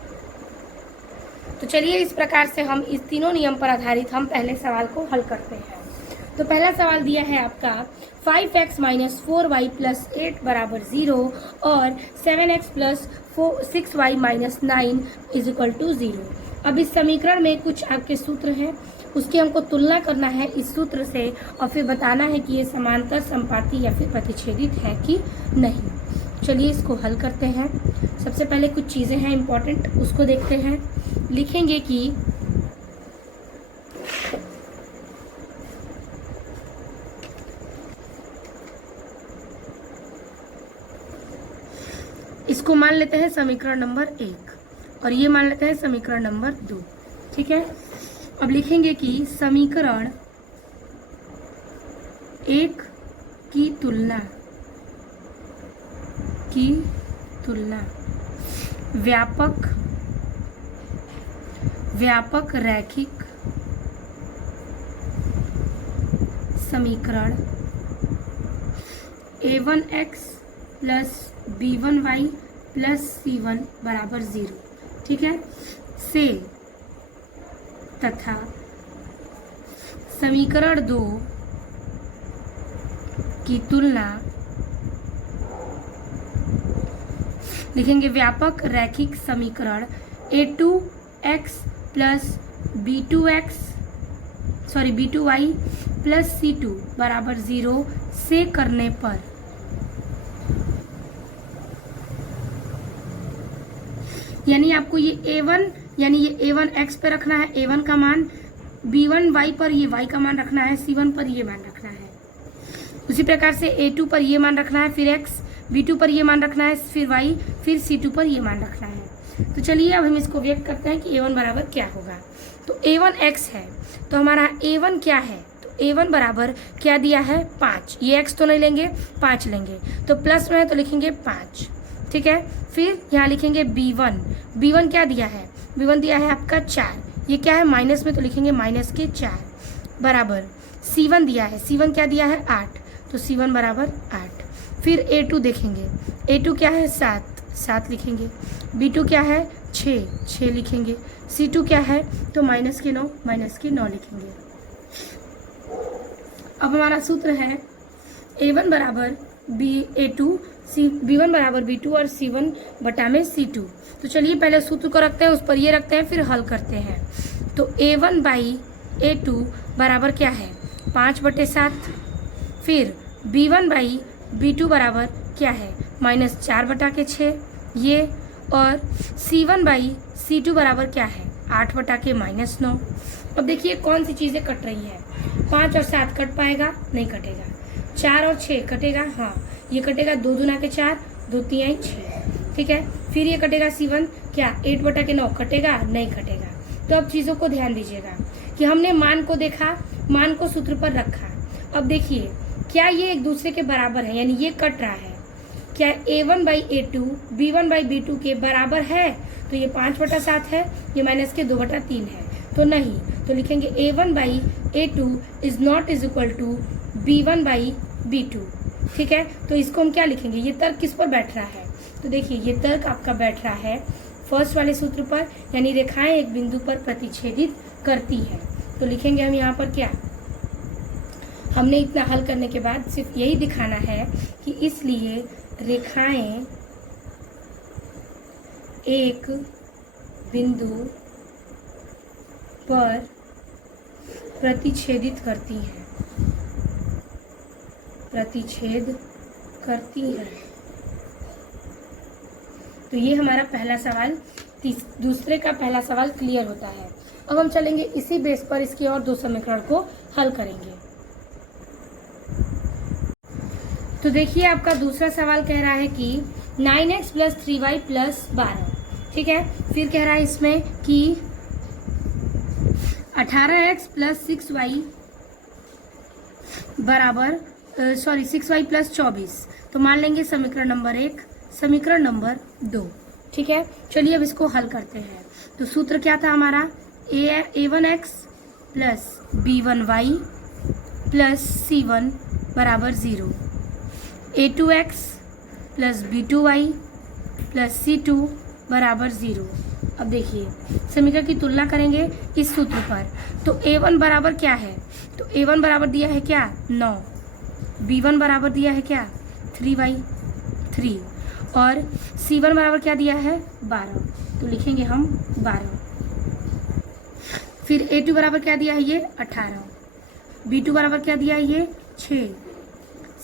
तो चलिए इस प्रकार से हम इस तीनों नियम पर आधारित हम पहले सवाल को हल करते हैं। तो पहला सवाल दिया है आपका 5x माइनस 4y प्लस 8 बराबर 0 और 7x plus 6y minus 9 is equal to 0। अब इस समीकरण में कुछ आपके सूत्र हैं, उसकी हमको तुलना करना है इस सूत्र से और फिर बताना है कि ये समांतर, समपाती या फिर प्रतिच्छेदित है कि नहीं। चलिए इसको हल करते हैं। सबसे पहले कुछ चीज़ें हैं इम्पोर्टेंट, उसको देखते हैं। लिखेंगे कि इसको मान लेते हैं समीकरण नंबर 1 और ये मान लेते हैं समीकरण नंबर 2। ठीक है, अब लिखेंगे कि समीकरण 1 की तुलना व्यापक रैखिक समीकरण a1x plus b1y plus c1 बराबर 0, ठीक है, से तथा समीकरण 2 की तुलना लिखेंगे व्यापक रैखिक समीकरण a2x plus b2y plus c2 बराबर 0 से करने पर यानी आपको ये a1 यानी ये a1x पे रखना है a1 का मान, b1y पर ये y का मान रखना है, c1 पर ये मान रखना है। उसी प्रकार से a2 पर ये मान रखना है, फिर x, b2 पर ये मान रखना है, फिर y, फिर c2 पर ये मान रखना है। तो चलिए अब हम इसको व्यक्त करते हैं कि a1 बराबर क्या होगा। तो a1 x है तो हमारा a1 क्या है, तो a1 बराबर क्या दिया है 5, ये x तो नहीं लेंगे 5 लेंगे, तो प्लस में है तो लिखेंगे 5। ठीक है, फिर यहाँ लिखेंगे b1 क्या दिया है, b1 दिया है आपका 4, ये क्या है माइनस में तो लिखेंगे माइनस के 4 बराबर c1 दिया है, c1 क्या दिया है 8, तो c1 बराबर 8। फिर a2 देखेंगे, a2 क्या है 7 लिखेंगे, b2 क्या है 6 लिखेंगे, c2 क्या है तो माइनस के 9 लिखेंगे। अब हमारा सूत्र है a1 बराबर b1 बराबर b2 और c1 बटा में c2। तो चलिए पहले सूत्र को रखते हैं, उस पर ये रखते हैं, फिर हल करते हैं। तो a1 बाई a2 बराबर क्या है 5/7, फिर b1 बाई b2 बराबर क्या है -4/6 ये, और c1 बाई c2 बराबर क्या है 8/-9। अब देखिए कौन सी चीज़ें कट रही हैं, 5 और 7 कट पाएगा, नहीं कटेगा। 4 और 6 कटेगा, हाँ ये कटेगा, 2 दूना के 4, 2 तिहाई 6। ठीक है, फिर ये कटेगा c1 क्या 8/9 कटेगा, नहीं कटेगा। तो अब चीज़ों को ध्यान दीजिएगा कि हमने मान को देखा, मान को सूत्र पर रखा। अब देखिए क्या ये एक दूसरे के बराबर है, यानी ये कट रहा है, क्या a1 by a2 b1 by b2 के बराबर है, तो ये 5/7 है, ये माइनस के 2/3 है, तो नहीं, तो लिखेंगे a1 by a2 is not is equal to b1 by b2। ठीक है, तो इसको हम क्या लिखेंगे, ये तर्क किस पर बैठ रहा है, तो देखिए ये तर्क आपका बैठ रहा है फर्स्ट वाले सूत्र पर, यानी रेखाएं एक बिंदु पर प्रतिच्छेदित करती है। तो लिखेंगे हम यहाँ पर क्या, हमने इतना हल करने के बाद सिर्फ यही दिखाना है कि इसलिए रेखाएं एक बिंदु पर प्रतिच्छेदित करती हैं, प्रतिच्छेद करती है। तो ये हमारा पहला सवाल दूसरे का पहला सवाल क्लियर होता है। अब हम चलेंगे इसी बेस पर इसके और दो समीकरण को हल करेंगे। तो देखिए आपका दूसरा सवाल कह रहा है कि 9x प्लस 3y प्लस 12, ठीक है। फिर कह रहा है इसमें कि 18x प्लस 6y बराबर 6y प्लस 24। तो मान लेंगे समीकरण नंबर 1, समीकरण नंबर 2, ठीक है। चलिए अब इसको हल करते हैं। तो सूत्र क्या था हमारा, a1x plus b1y plus c1 बराबर 0, a2x plus b2y plus c2 बराबर 0। अब देखिए समीकरण की तुलना करेंगे इस सूत्र पर। तो a1 बराबर क्या है, तो a1 बराबर दिया है क्या 9, b1 बराबर दिया है क्या 3y 3 और c1 बराबर क्या दिया है 12। तो लिखेंगे हम 12। फिर a2 बराबर क्या दिया है ये 18, b2 बराबर क्या दिया है ये 6,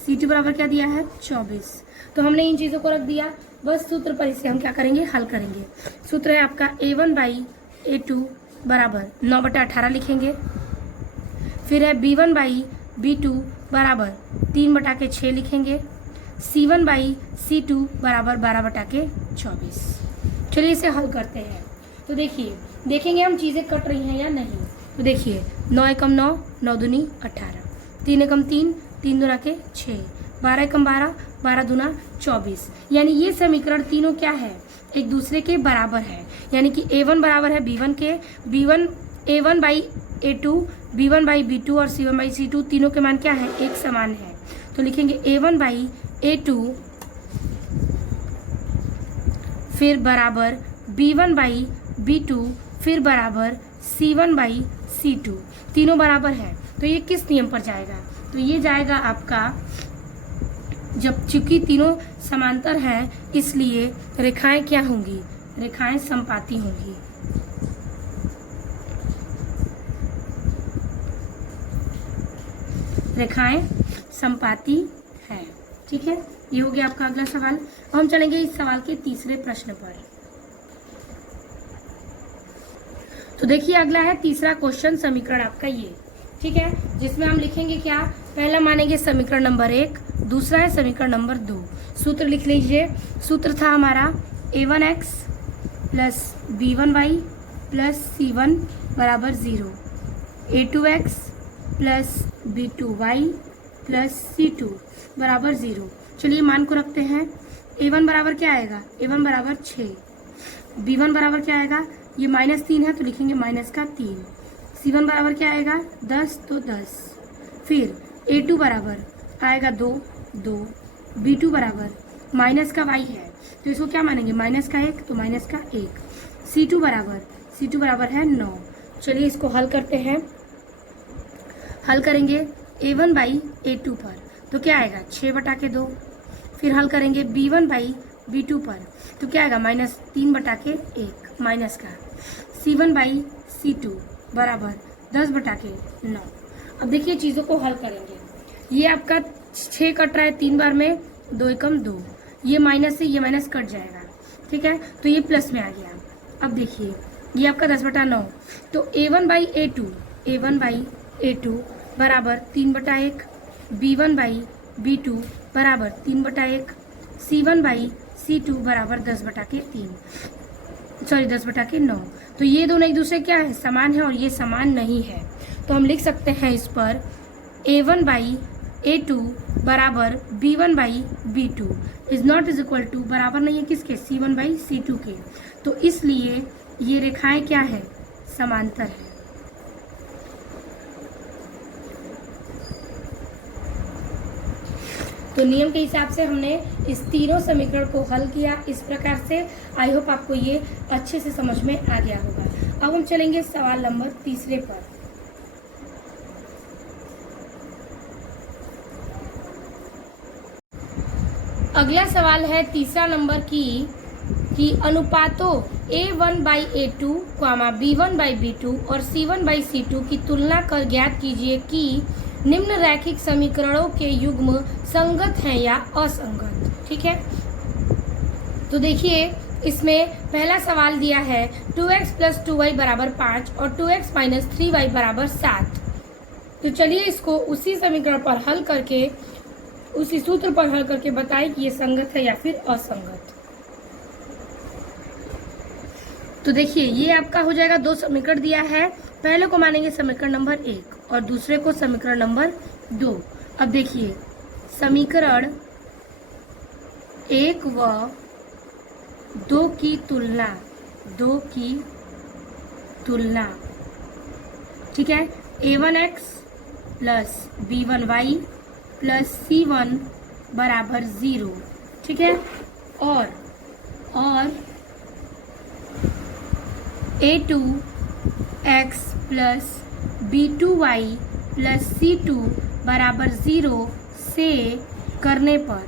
c2 बराबर क्या दिया है 24। तो हमने इन चीज़ों को रख दिया, बस सूत्र पर इसे हम क्या करेंगे हल करेंगे। सूत्र है आपका a1 बाई a2 बराबर 9/18 लिखेंगे। फिर है b1 बाई b2 बराबर 3/6 लिखेंगे। c1 बाई c2 बराबर 12/24। चलिए इसे हल करते हैं। तो देखिए देखेंगे हम चीज़ें कट रही हैं या नहीं। तो देखिए 9 एकम 9, 9 दूनी 18, 3 एकम 3, 3 दूना के 6, 12 एकम 12, 12 दूना 24। यानी ये समीकरण तीनों क्या है, एक दूसरे के बराबर है। यानी कि a1 बराबर है b1 के, b1 a1 by a2, b1 by b2 और c1 बाई c2 तीनों के मान क्या है, एक समान है। तो लिखेंगे a1 बाई a2 फिर बराबर b1 बाई b2 फिर बराबर c1 बाई c2, तीनों बराबर है। तो ये किस नियम पर जाएगा, तो ये जाएगा आपका, जब चूंकि तीनों समांतर हैं इसलिए रेखाएं क्या होंगी, रेखाएं समपाती होंगी। रेखाएं समपाती हैं, ठीक है। ये हो गया आपका अगला सवाल। अब हम चलेंगे इस सवाल के तीसरे प्रश्न पर। तो देखिए अगला है तीसरा क्वेश्चन, समीकरण आपका ये, ठीक है, जिसमें हम लिखेंगे क्या, पहला मानेंगे समीकरण नंबर 1, दूसरा है समीकरण नंबर 2। सूत्र लिख लीजिए। सूत्र था हमारा a1x plus b1y plus c1 बराबर 0, a2x plus b2y plus c2 बराबर 0। चलिए मान को रखते हैं। a1 बराबर क्या आएगा, a1 बराबर 6, b1 बराबर क्या आएगा, ये -3 है तो लिखेंगे -3, c1 बराबर क्या आएगा 10 तो 10। फिर a2 बराबर आएगा 2, b2 बराबर माइनस का y है तो इसको क्या मानेंगे माइनस का 1 तो माइनस का 1, c2 बराबर है 9। चलिए इसको हल करते हैं। हल करेंगे a1 बाई a2 पर तो क्या आएगा 6/2। फिर हल करेंगे b1 बाई b2 पर तो क्या आएगा -3/1 माइनस का, c1 बाई c2 बराबर 10/9। अब देखिए चीज़ों को हल करेंगे। ये आपका 6 कट रहा है 3 बार में, 2 एकम 2, ये माइनस से ये माइनस कट जाएगा, ठीक है, तो ये प्लस में आ गया। अब देखिए ये आपका 10/9, तो a1 बाई a2 बराबर 3/1, b1 बाई b2 बराबर 3/1, c1 बाई c2 बराबर 10/9। तो ये दोनों एक दूसरे क्या है समान है और ये समान नहीं है। तो हम लिख सकते हैं इस पर a1 बाई a2 बराबर b1 by b2 is not is equal to, बराबर नहीं है किसके, c1 बाई c2 के। तो इसलिए ये रेखाएं क्या है, समांतर है। तो नियम के हिसाब से हमने इस तीनों समीकरण को हल किया इस प्रकार से। आई होप आपको ये अच्छे से समझ में आ गया होगा। अब हम चलेंगे सवाल नंबर तीसरे पर। अगला सवाल है तीसरा नंबर कि अनुपातों a1 by a2, b1 by b2 और c1 बाई c2 की तुलना कर ज्ञात कीजिए कि निम्न रैखिक समीकरणों के युग्म संगत हैं या असंगत। ठीक है, तो देखिए इसमें पहला सवाल दिया है 2x प्लस 2y बराबर 5 और 2x माइनस 3y बराबर 7। तो चलिए इसको उसी समीकरण पर हल करके, उसी सूत्र पर हल करके बताएं कि ये संगत है या फिर असंगत। तो देखिए ये आपका हो जाएगा, दो समीकरण दिया है, पहले को मानेंगे समीकरण नंबर 1 और दूसरे को समीकरण नंबर 2। अब देखिए समीकरण 1 व 2 की तुलना, 2 की तुलना, ठीक है। a1x plus b1y plus c1 बराबर 0, ठीक है। और a2x plus b2y plus c2 बराबर 0 से करने पर,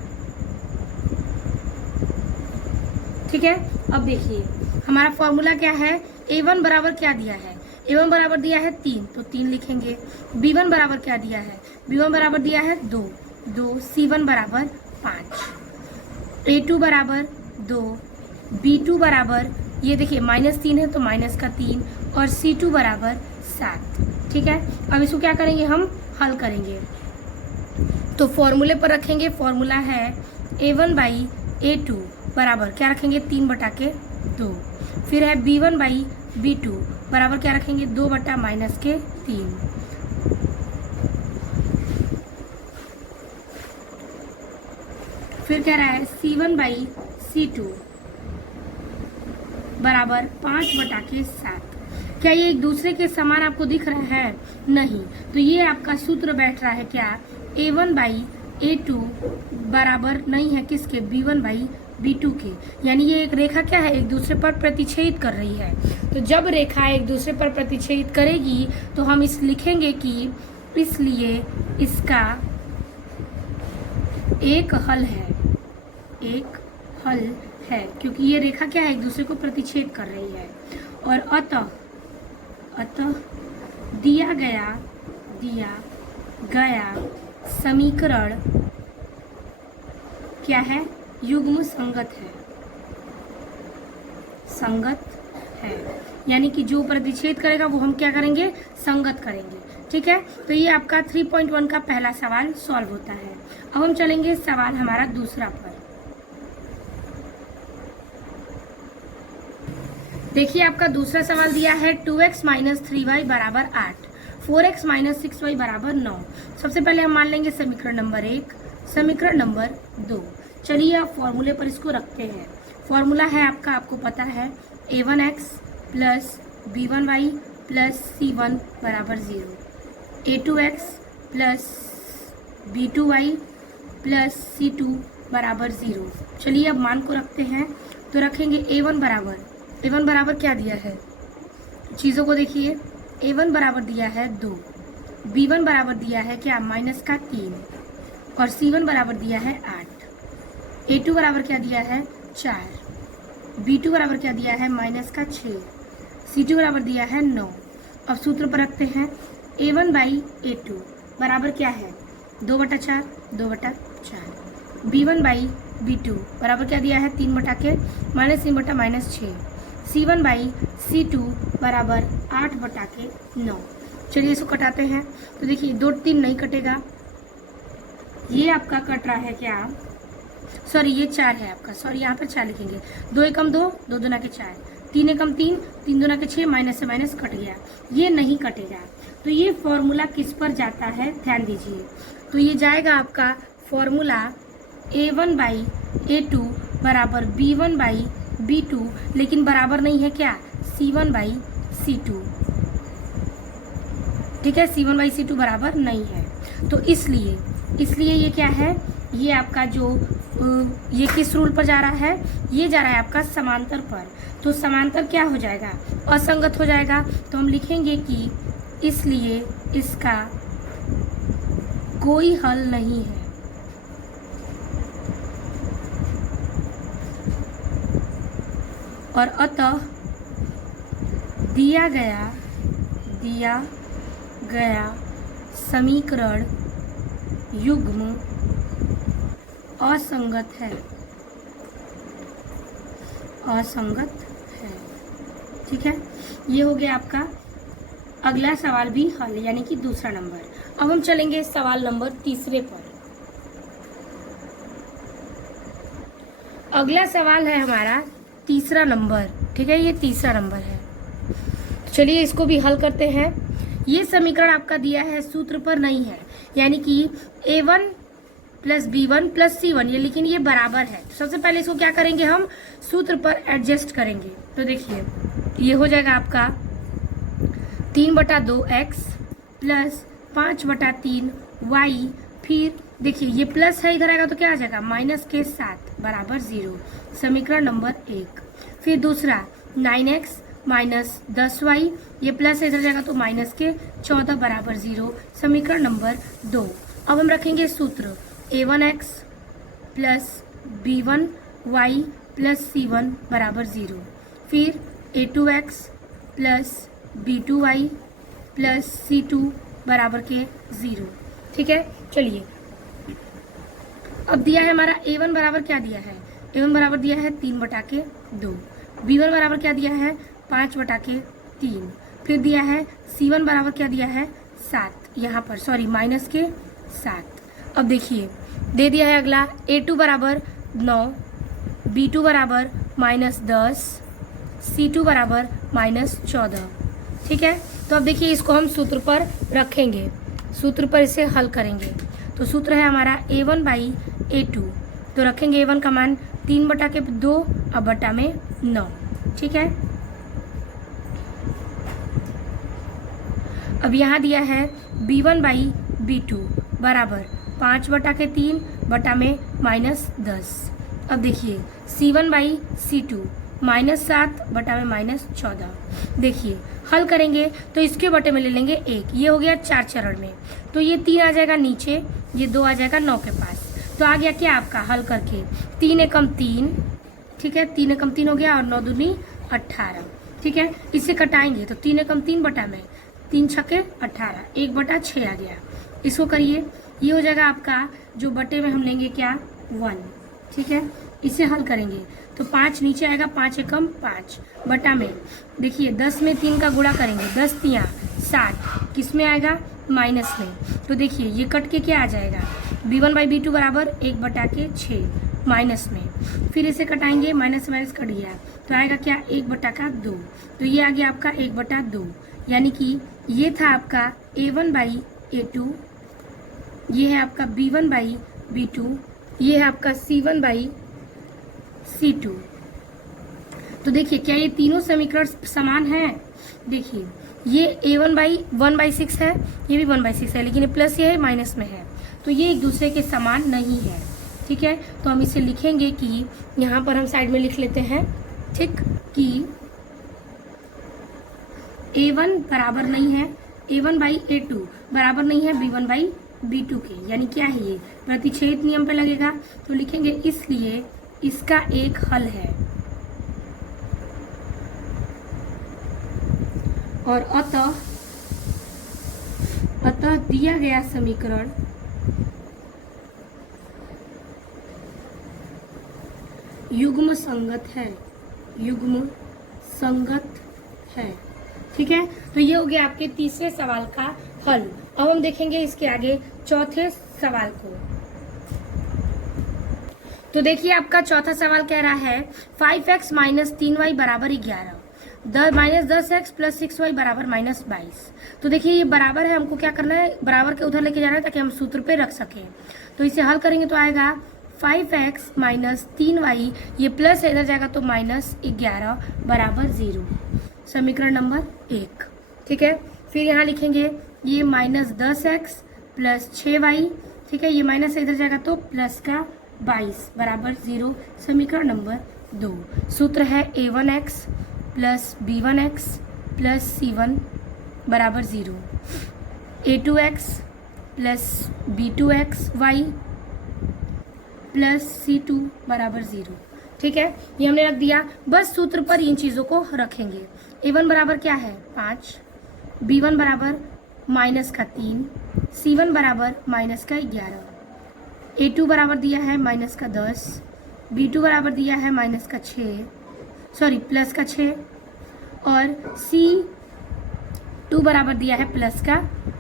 ठीक है। अब देखिए हमारा फॉर्मूला क्या है, a1 बराबर क्या दिया है, a1 बराबर दिया है 3 तो 3 लिखेंगे। b1 बराबर क्या दिया है, b1 बराबर दिया है 2, c1 बराबर 5, a2 बराबर 2, b2 बराबर, ये देखिए -3 है तो माइनस का 3 और c2 बराबर 7, ठीक है। अब इसको क्या करेंगे, हम हल करेंगे। तो फॉर्मूले पर रखेंगे, फॉर्मूला है a1 बाई a2 बराबर क्या रखेंगे, 3/2। फिर है b1 बाई b2 बराबर क्या रखेंगे, 2 बटा -3। फिर कह रहा है c1 बाई c2 बराबर 5/7। क्या ये एक दूसरे के समान आपको दिख रहा है, नहीं। तो ये आपका सूत्र बैठ रहा है क्या, a1 बाई a2 बराबर नहीं है किसके, b1 बाई b2 के। यानी ये एक रेखा क्या है, एक दूसरे पर प्रतिच्छेद कर रही है। तो जब रेखा एक दूसरे पर प्रतिच्छेद करेगी तो हम इस लिखेंगे कि इसलिए इसका एक हल है, एक हल है, क्योंकि ये रेखा क्या है, एक दूसरे को प्रतिच्छेद कर रही है। और अतः दिया गया समीकरण क्या है, युग्म संगत है, संगत है। यानी कि जो प्रतिच्छेद करेगा वो हम क्या करेंगे, संगत करेंगे, ठीक है। तो ये आपका 3.1 का पहला सवाल सॉल्व होता है। अब हम चलेंगे सवाल हमारा दूसरा पर। देखिए आपका दूसरा सवाल दिया है 2x माइनस 3y बराबर 8, 4x माइनस 6y बराबर 9। सबसे पहले हम मान लेंगे समीकरण नंबर 1, समीकरण नंबर 2। चलिए आप फॉर्मूले पर इसको रखते हैं। फॉर्मूला है आपका, आपको पता है, a1x plus b1y plus c1 बराबर 0, a2x plus b2y plus c2 बराबर 0। चलिए अब मान को रखते हैं। तो रखेंगे a1 बराबर क्या दिया है, चीज़ों को देखिए। a1 बराबर दिया है 2, b1 बराबर दिया है क्या, -3 और c1 बराबर दिया है 8, a2 बराबर क्या दिया है 4, b2 बराबर क्या दिया है -6, c2 बराबर दिया है 9। अब सूत्र पर रखते हैं, a1 बाई a2 बराबर क्या है, 2/4, 2/4, b1 बाई b2 बराबर क्या दिया है, 3/3 c1 बाई c2 बराबर 8/9। चलिए इसको कटाते हैं। तो देखिए 2 3 नहीं कटेगा, ये आपका कट रहा है क्या, सॉरी ये 4 है आपका, सॉरी यहाँ पर 4 लिखेंगे। 2 एकम 2, 2 दूना के 4, 3 एकम 3, 3 दूना के 6, माइनस से माइनस कट गया, ये नहीं कटेगा। तो ये फॉर्मूला किस पर जाता है, ध्यान दीजिए। तो ये जाएगा आपका फॉर्मूला a1 बाई a2 बराबर b1 बाई b2, लेकिन बराबर नहीं है क्या, c1 बाई c2, ठीक है। c1 बाई c2 बराबर नहीं है। तो इसलिए ये क्या है, ये आपका जो ये किस रूल पर जा रहा है, ये जा रहा है आपका समांतर पर। तो समांतर क्या हो जाएगा, असंगत हो जाएगा। तो हम लिखेंगे कि इसलिए इसका कोई हल नहीं है, और अतः दिया गया समीकरण युग्म असंगत है। असंगत है। ठीक है, ये हो गया आपका अगला सवाल भी हल, यानी कि दूसरा नंबर। अब हम चलेंगे सवाल नंबर तीसरे पर। अगला सवाल है हमारा तीसरा नंबर। ठीक है, ये तीसरा नंबर है। चलिए इसको भी हल करते हैं। ये समीकरण आपका दिया है, सूत्र पर नहीं है, यानी कि a1 plus b1 plus c1, ये लेकिन ये बराबर है। तो सबसे पहले इसको क्या करेंगे, हम सूत्र पर एडजस्ट करेंगे। तो देखिए ये हो जाएगा आपका 3/2x प्लस 5/3y, फिर देखिए ये प्लस है, इधर आएगा तो क्या आ जाएगा -7 बराबर 0, समीकरण नंबर 1। फिर दूसरा 9x माइनस 10y, ये प्लस है, इधर जाएगा तो -14 बराबर 0, समीकरण नंबर 2। अब हम रखेंगे सूत्र a1x plus b1y plus c1 बराबर 0, फिर a2x plus b2y plus c2 बराबर के 0। ठीक है, चलिए अब दिया है हमारा a1 बराबर क्या दिया है, a1 बराबर दिया है 3/2, b1 बराबर क्या दिया है 5/3, फिर दिया है c1 बराबर क्या दिया है 7, यहाँ पर सॉरी -7। अब देखिए दे दिया है अगला a2 बराबर 9, b2 बराबर -10, c2 बराबर -14। ठीक है, तो अब देखिए इसको हम सूत्र पर रखेंगे, सूत्र पर इसे हल करेंगे। तो सूत्र है हमारा a1/a2, तो रखेंगे a1 का मान 3/2 और बटा में 9। ठीक है, अब यहाँ दिया है b1/b2 बराबर 5/3 बटा में -10। अब देखिए c1/c2 -7 बटा में -14। देखिए हल करेंगे तो इसके बटे में ले लेंगे 1, ये हो गया 4 चरण में, तो ये 3 आ जाएगा नीचे, ये 2 आ जाएगा 9 के पास। तो आ गया क्या आपका हल करके 3 एकम 3, ठीक है 3 एकम 3 हो गया और 9 दूनी 18। ठीक है, इसे कटाएंगे तो 3 एकम 3 बटा में 3 छक्के 18, 1/6 आ गया। इसको करिए, ये हो जाएगा आपका जो बटे में हम लेंगे क्या 1। ठीक है, इसे हल करेंगे तो 5 नीचे आएगा, 5 एकम 5 बटा में देखिए 10 में 3 का गुणा करेंगे, 10 3 60, किस में आएगा माइनस में। तो देखिए ये कट के क्या आ जाएगा b1/b2 बराबर 1/6 माइनस में, फिर इसे कटाएंगे, माइनस से माइनस कट गया तो आएगा क्या 1/2, तो ये आ गया आपका 1/2, यानी कि ये था आपका a1/a2, ये है आपका b1/b2, ये है आपका c1/c2। तो देखिए क्या ये तीनों समीकरण समान है। देखिए ये a1/1/6 है, ये भी 1/6 है, लेकिन ये प्लस ये है माइनस में है, तो ये एक दूसरे के समान नहीं है। ठीक है, तो हम इसे लिखेंगे कि यहाँ पर हम साइड में लिख लेते हैं, ठीक, कि a1 बराबर नहीं है a1/a2 बराबर नहीं है b1/b2 के, यानी क्या है ये प्रतिच्छेद नियम पे लगेगा, तो लिखेंगे इसलिए इसका एक हल है, और अतः दिया गया समीकरण युग्म संगत है, युग्म संगत है। ठीक है, तो ये हो गया आपके तीसरे सवाल का हल। अब हम देखेंगे इसके आगे चौथे सवाल को। तो देखिए आपका चौथा सवाल कह रहा है 5x माइनस 3y बराबर 11, -10x प्लस 6y बराबर -22। तो देखिए ये बराबर है, हमको क्या करना है बराबर के उधर लेके जाना है ताकि हम सूत्र पे रख सकें। तो इसे हल करेंगे तो आएगा 5x माइनस 3y, ये प्लस इधर जाएगा तो -11 बराबर 0, समीकरण नंबर 1। ठीक है, फिर यहाँ लिखेंगे ये -10x प्लस 6y, ठीक है, ये माइनस इधर जाएगा तो प्लस का 22 बराबर 0, समीकरण नंबर 2। सूत्र है a1x plus b1x plus c1 बराबर 0, a2x plus b2xy plus c2 बराबर 0। ठीक है, ये हमने रख दिया, बस सूत्र पर इन चीज़ों को रखेंगे। a1 बराबर क्या है 5, b1 बराबर -3, c1 बराबर -11, a2 बराबर दिया है -10, b2 बराबर दिया है -6, प्लस का 6 और C2 बराबर दिया है प्लस का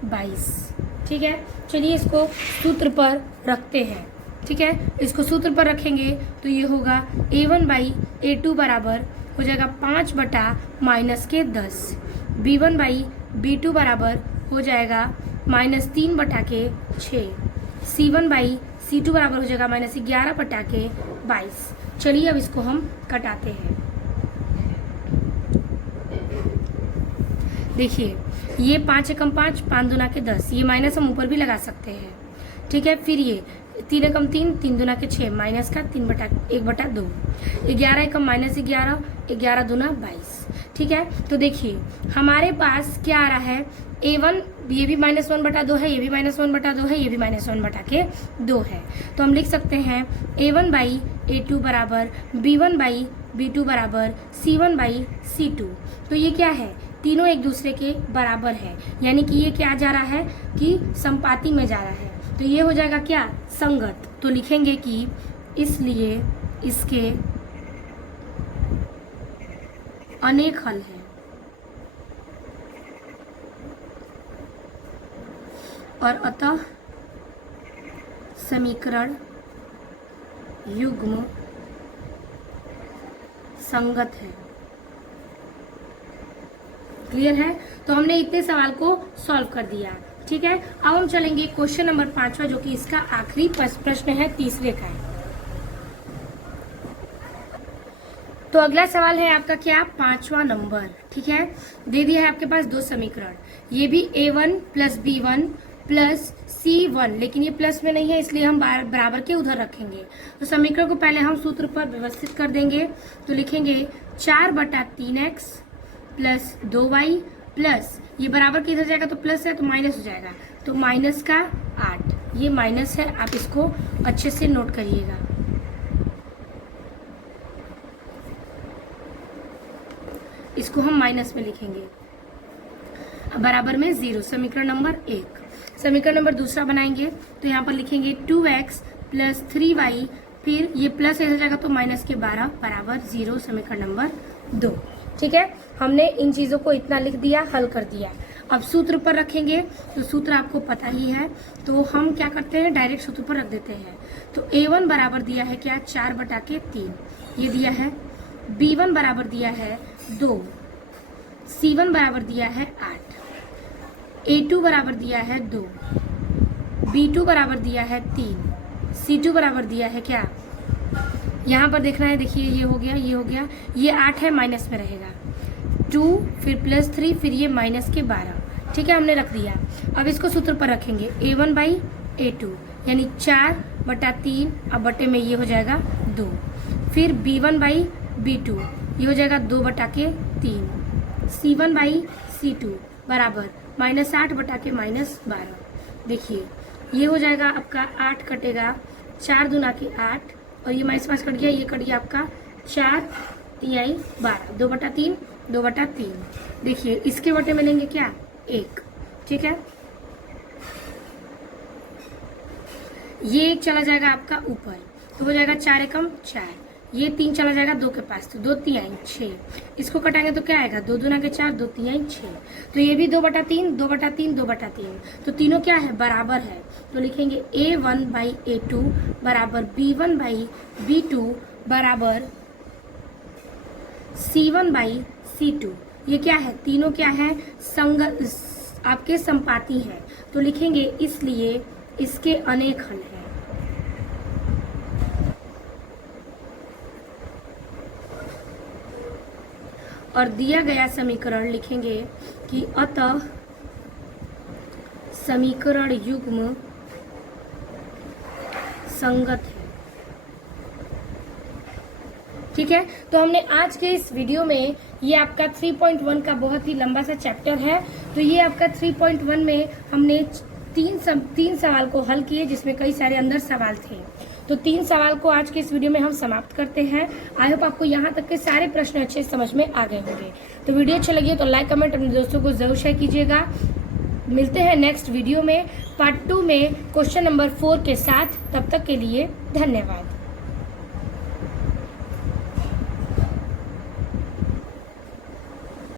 22। ठीक है, चलिए इसको सूत्र पर रखते हैं। ठीक है, इसको सूत्र पर रखेंगे तो ये होगा A1/A2 बराबर हो जाएगा 5/-10, B1/B2 बराबर हो जाएगा -3/6, C1/C2 बराबर हो जाएगा -11/22। चलिए अब इसको हम कटाते हैं। देखिए ये 5 एकम 5, 5 दूना के 10, ये माइनस हम ऊपर भी लगा सकते हैं। ठीक है, फिर ये 3 एकम 3, 3 दूना के 6, माइनस का 1/2, 11 एकम -11, 11 दूना 22। ठीक है, तो देखिए हमारे पास क्या आ रहा है, A1 ये भी -1/2 है, ये भी -1/2 है, ये भी -1/2 है। तो हम लिख सकते हैं A1/A2 बराबर B1/B2 बराबर C1/C2। तो ये क्या है, तीनों एक दूसरे के बराबर है, यानी कि ये क्या जा रहा है कि संपाती में जा रहा है। तो ये हो जाएगा क्या, संगत। तो लिखेंगे कि इसलिए इसके अनेक हल हैं और अतः समीकरण युग्म संगत है। क्लियर है? तो हमने इतने सवाल को सॉल्व कर दिया। ठीक है, अब हम चलेंगे क्वेश्चन नंबर 5वां, जो कि इसका आखिरी प्रश्न है, तीसरे का है। तो अगला सवाल है आपका क्या, 5वां नंबर। ठीक है, दे दिया है आपके पास 2 समीकरण, ये भी A1 + B1 + C1, लेकिन ये प्लस में नहीं है इसलिए हम बराबर के उधर रखेंगे। तो समीकरण को पहले हम सूत्र पर व्यवस्थित कर देंगे। तो लिखेंगे 4/3x + 2y प्लस, ये बराबर के इधर जाएगा तो प्लस है तो माइनस हो जाएगा, तो माइनस का 8, ये माइनस है, आप इसको अच्छे से नोट करिएगा। इसको हम माइनस में लिखेंगे, अब बराबर में 0, समीकरण नंबर 1। समीकरण नंबर दूसरा बनाएंगे तो यहाँ पर लिखेंगे 2x + 3y, फिर ये प्लस इधर जाएगा तो माइनस के 12 बराबर 0, समीकरण नंबर 2। ठीक है, हमने इन चीजों को इतना लिख दिया, हल कर दिया। अब सूत्र पर रखेंगे, तो सूत्र आपको पता ही है, तो हम क्या करते हैं, डायरेक्ट सूत्र पर रख देते हैं। तो A1 बराबर दिया है क्या, 4/3, ये दिया है। B1 बराबर दिया है 2, C1 बराबर दिया है 8, A2 बराबर दिया है 2, B2 बराबर दिया है 3, C2 बराबर दिया है क्या, यहाँ पर देखना है, देखिए ये हो गया, ये हो गया, ये 8 है, माइनस में रहेगा 2, फिर +3, फिर ये माइनस के 12। ठीक है, हमने रख दिया। अब इसको सूत्र पर रखेंगे, A1/A2 यानी 4/3, अब बटे में ये हो जाएगा 2, फिर B1/B2 ये हो जाएगा 2/3, C1/C2 बराबर -8/-12। देखिए ये हो जाएगा आपका 8 कटेगा, 4 दूना के 8 और ये -5 कट गया, ये कट गया आपका 4 × 12, 2/3, 2/3। देखिए इसके बटे में लेंगे क्या, 1। ठीक है, ये 1 चला जाएगा आपका ऊपर, तो हो जाएगा 4 एकम 4, ये 3 चला जाएगा 2 के पास, तो 2 × 6। इसको कटाएंगे तो क्या आएगा, 2 दूना के 4, 2 × 6, तो ये भी 2/3, 2/3, 2/3, तो तीनों क्या है, बराबर है। तो लिखेंगे A1/A2 बराबर B1/B2 बराबर C1/C2। ये क्या है, तीनों क्या है, आपके संपाती हैं। तो लिखेंगे इसलिए इसके अनेक हल हैं। और दिया गया समीकरण लिखेंगे कि अतः समीकरण युग्म संगत है। ठीक है, तो हमने आज के इस वीडियो में, ये आपका 3.1 का बहुत ही लंबा सा चैप्टर है, तो ये आपका 3.1 में हमने तीन सवाल को हल किए, जिसमें कई सारे अंदर सवाल थे। तो 3 सवाल को आज के इस वीडियो में हम समाप्त करते हैं। आई होप आपको यहाँ तक के सारे प्रश्न अच्छे समझ में आ गए होंगे। तो वीडियो अच्छा लगी तो लाइक कमेंट अपने दोस्तों को जरूर शेयर कीजिएगा। मिलते हैं नेक्स्ट वीडियो में पार्ट 2 में क्वेश्चन नंबर 4 के साथ। तब तक के लिए धन्यवाद।